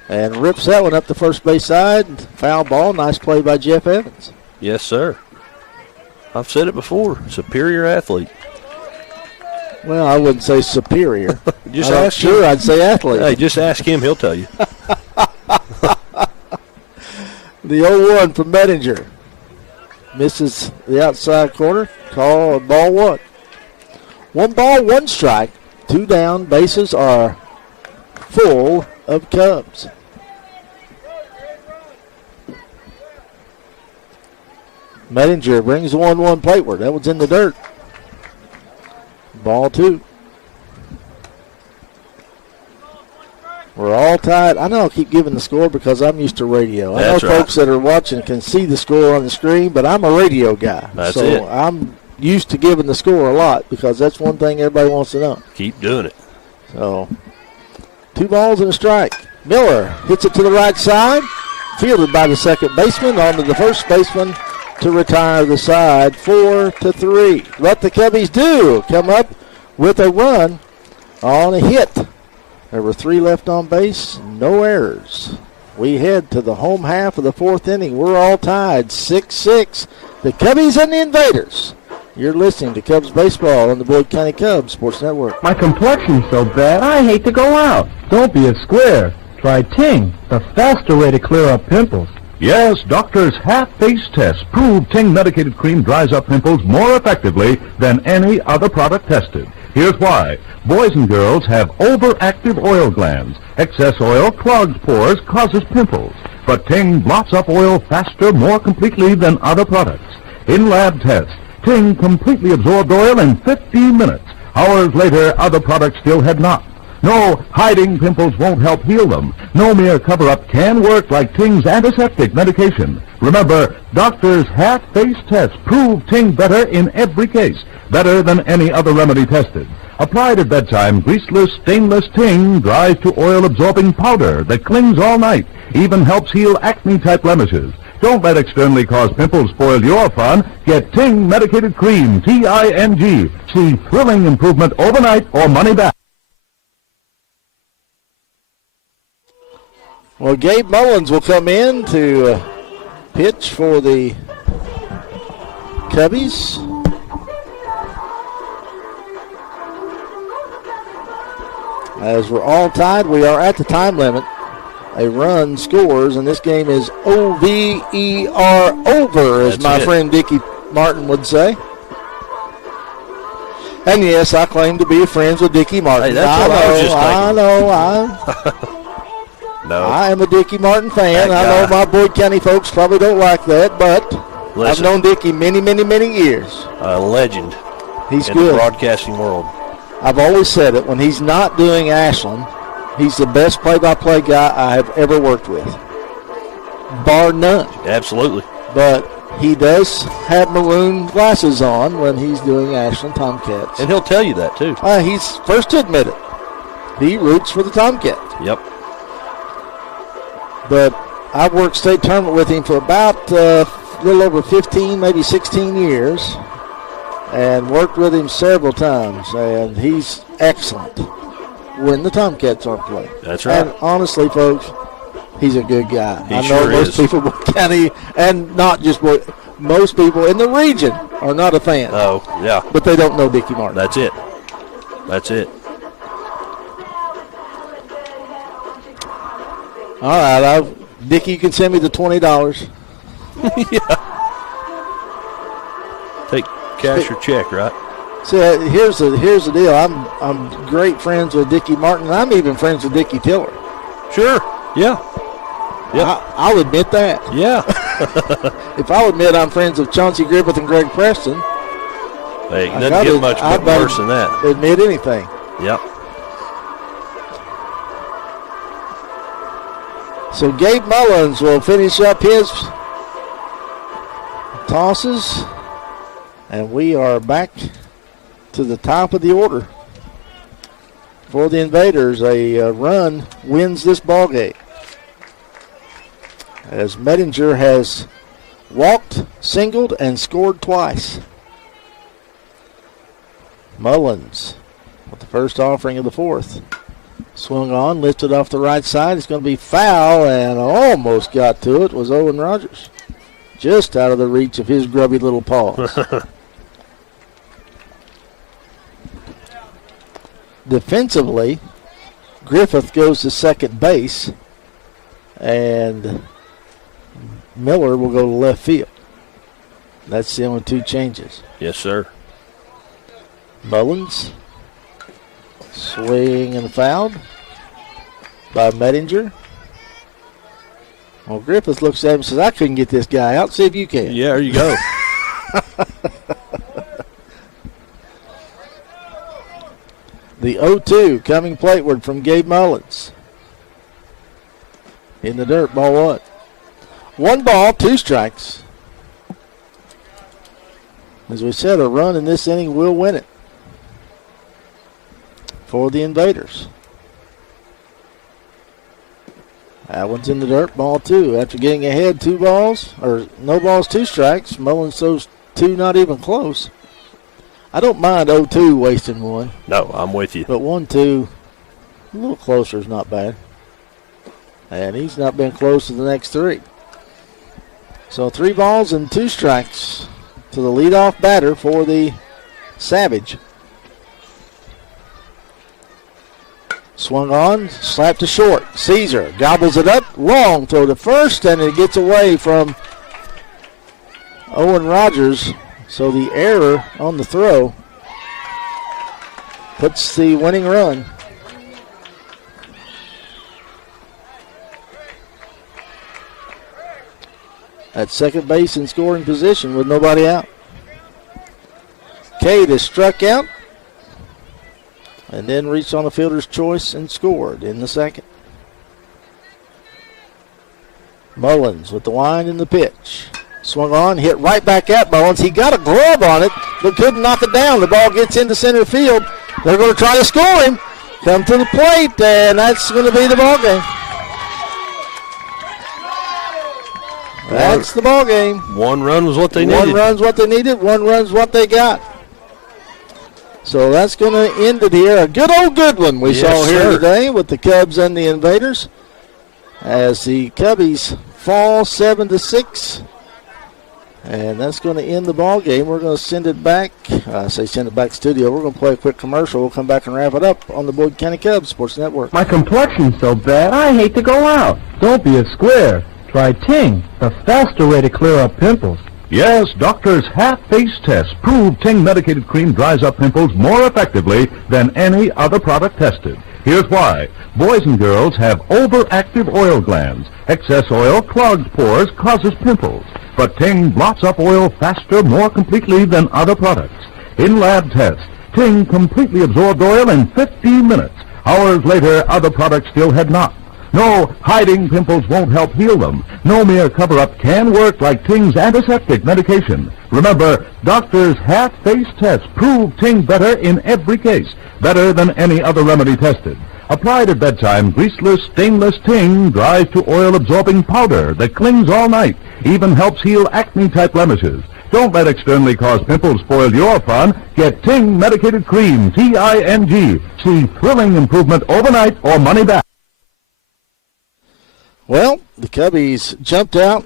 And rips that one up the first base side. Foul ball. Nice play by Jeff Evans. Yes, sir. I've said it before. Superior athlete. Well, I wouldn't say superior. Just ask him. Sure, I'd say athlete. Hey, just ask him. He'll tell you. The 0-1 from Mettinger. Misses the outside corner. Call ball one. 1 ball, 1 strike. 2 down. Bases are full of Cubs. Mettinger brings the 1-1 plateward. That was in the dirt. Ball 2. We're all tied. I know I'll keep giving the score because I'm used to radio. That's I know right. folks that are watching can see the score on the screen, but I'm a radio guy. That's so it. I'm used to giving the score a lot because that's one thing everybody wants to know. Keep doing it. So 2 balls and a strike. Miller hits it to the right side. Fielded by the second baseman. On to the first baseman to retire the side. 4-3. What the Cubbies do. Come up with a run on a hit. There were 3 left on base. No errors. We head to the home half of the 4th inning. We're all tied. 6-6. The Cubbies and the Invaders. You're listening to Cubs Baseball on the Boyd County Cubs Sports Network. My complexion's so bad, I hate to go out. Don't be a square. Try Ting, the faster way to clear up pimples. Yes, doctors' half-face tests prove Ting medicated cream dries up pimples more effectively than any other product tested. Here's why. Boys and girls have overactive oil glands. Excess oil clogs pores, causes pimples. But Ting blots up oil faster, more completely than other products. In lab tests, Ting completely absorbed oil in 15 minutes. Hours later, other products still had not. No, hiding pimples won't help heal them. No mere cover-up can work like Ting's antiseptic medication. Remember, doctors' half-face tests prove Ting better in every case, better than any other remedy tested. Applied at bedtime, greaseless, stainless Ting dries to oil-absorbing powder that clings all night, even helps heal acne-type blemishes. Don't let externally caused pimples spoil your fun. Get Ting Medicated Cream, T-I-N-G. See thrilling improvement overnight or money back. Well, Gabe Mullins will come in to pitch for the Cubbies. As we're all tied, we are at the time limit. A run scores, and this game is O-V-E-R, over, as my friend Dickie Martin would say. And yes, I claim to be friends with Dickie Martin. Hey, that's what I was just thinking. I know. No. I am a Dickie Martin fan. That I know guy. my Boyd County folks probably don't like that, but Listen. I've known Dickie many, many, many years. A legend He's in good. the broadcasting world. I've always said it. When he's not doing Ashland, he's the best play-by-play guy I have ever worked with, bar none. Absolutely. But he does have maroon glasses on when he's doing Ashland Tomcats. And he'll tell you that, too. He's first to admit it. He roots for the Tomcats. Yep. But I've worked state tournament with him for about a little over 15, maybe 16 years, and worked with him several times, and he's excellent when the Tomcats aren't playing. That's right. And honestly, folks, he's a good guy. He I know sure most is. people in Boyd County, and not just Boyd, most people in the region are not a fan. Oh, yeah. But they don't know Dickie Martin. That's it. That's it. All right, Dickie, you can send me the $20. Take cash or check, right? See, here's the deal. I'm great friends with Dickie Martin. I'm even friends with Dickie Tiller. Sure. Yeah. Yeah. I'll admit that. Yeah. If I'll admit I'm friends with Chauncey Griffith and Greg Preston, Hey, it doesn't get much I'd worse than that. admit anything. Yep. So Gabe Mullins will finish up his tosses, and we are back to the top of the order. For the Invaders, a run wins this ball game, as Mettinger has walked, singled, and scored twice. Mullins with the first offering of the 4th. Swung on, lifted off the right side. It's going to be foul, and almost got to it was Owen Rogers. Just out of the reach of his grubby little paws. Defensively, Griffith goes to second base, and Miller will go to left field. That's the only two changes. Yes, sir. Mullins, swing and fouled by Mettinger. Well, Griffith looks at him and says, I couldn't get this guy out. See if you can. Yeah, there you go. The 0-2 coming plateward from Gabe Mullins. In the dirt, ball one. 1 ball, 2 strikes. As we said, a run in this inning will win it for the Invaders. That one's in the dirt, ball 2. After getting ahead 2 balls, or no balls, 2 strikes, Mullins throws 2 not even close. I don't mind 0-2 wasting 1. No, I'm with you. But 1-2, a little closer is not bad. And he's not been close to the next 3. So 3 balls and 2 strikes to the leadoff batter for the Savage. Swung on, slapped to short. Caesar gobbles it up, long throw to first, and it gets away from Owen Rogers. So the error on the throw puts the winning run. At second base in scoring position with nobody out. Cade is struck out and then reached on a fielder's choice and scored in the second. Mullins with the wind and the pitch. Swung on, hit right back at Mullins. He got a glove on it, but couldn't knock it down. The ball gets into center field. They're going to try to score him. Come to the plate, and that's going to be the ball game. That's the ball game. 1 run was what they needed. 1 run's what they needed. 1 run's what they got. So that's going to end it here. A good old good one we saw here today with the Cubs and the Invaders. As the Cubbies fall 7-6. And that's going to end the ball game. We're going to send it back. Send it back to studio. We're going to play a quick commercial. We'll come back and wrap it up on the Boyd County Cubs Sports Network. My complexion's so bad, I hate to go out. Don't be a square. Try Ting, the faster way to clear up pimples. Yes, doctors' half-face tests prove Ting medicated cream dries up pimples more effectively than any other product tested. Here's why. Boys and girls have overactive oil glands. Excess oil clogs pores, causes pimples. But Ting blots up oil faster, more completely than other products. In lab tests, Ting completely absorbed oil in 15 minutes. Hours later, other products still had not. No, hiding pimples won't help heal them. No mere cover-up can work like Ting's antiseptic medication. Remember, doctors' half-face tests prove Ting better in every case, better than any other remedy tested. Applied at bedtime, greaseless, stainless Ting dries to oil-absorbing powder that clings all night, even helps heal acne-type blemishes. Don't let externally caused pimples spoil your fun. Get Ting medicated cream, T-I-N-G. See thrilling improvement overnight or money back. Well, the Cubbies jumped out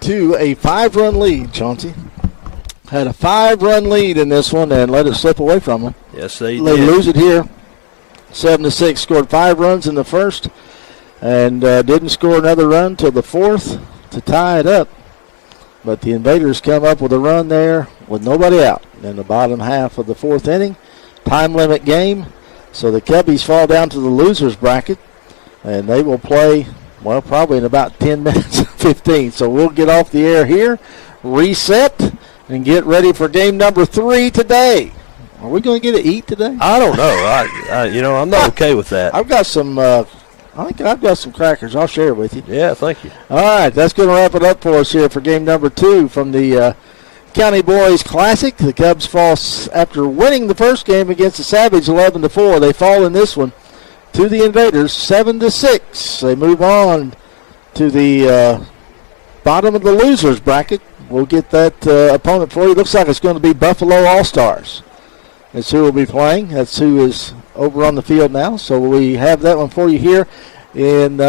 to a 5-run lead, Chauncey. Had a 5-run lead in this one and let it slip away from them. Yes, they did. They lose it here. 7-6, scored 5 runs in the first and didn't score another run till the 4th to tie it up. But the Invaders come up with a run there with nobody out in the bottom half of the 4th inning. Time limit game. So the Cubbies fall down to the loser's bracket, and they will play, well, probably in about 10 minutes, 15. So we'll get off the air here, reset, and get ready for game number 3 today. Are we going to get to eat today? I don't know. I'm not okay with that. I've got some, I think I've got some crackers. I'll share with you. Yeah, thank you. All right, that's going to wrap it up for us here for game number 2 from the County Boys Classic. The Cubs fall after winning the first game against the Savage 11-4. They fall in this one to the Invaders 7-6. They move on to the bottom of the losers bracket. We'll get that opponent for you. Looks like it's going to be Buffalo All-Stars. That's who will be playing. That's who is over on the field now. So we have that one for you here in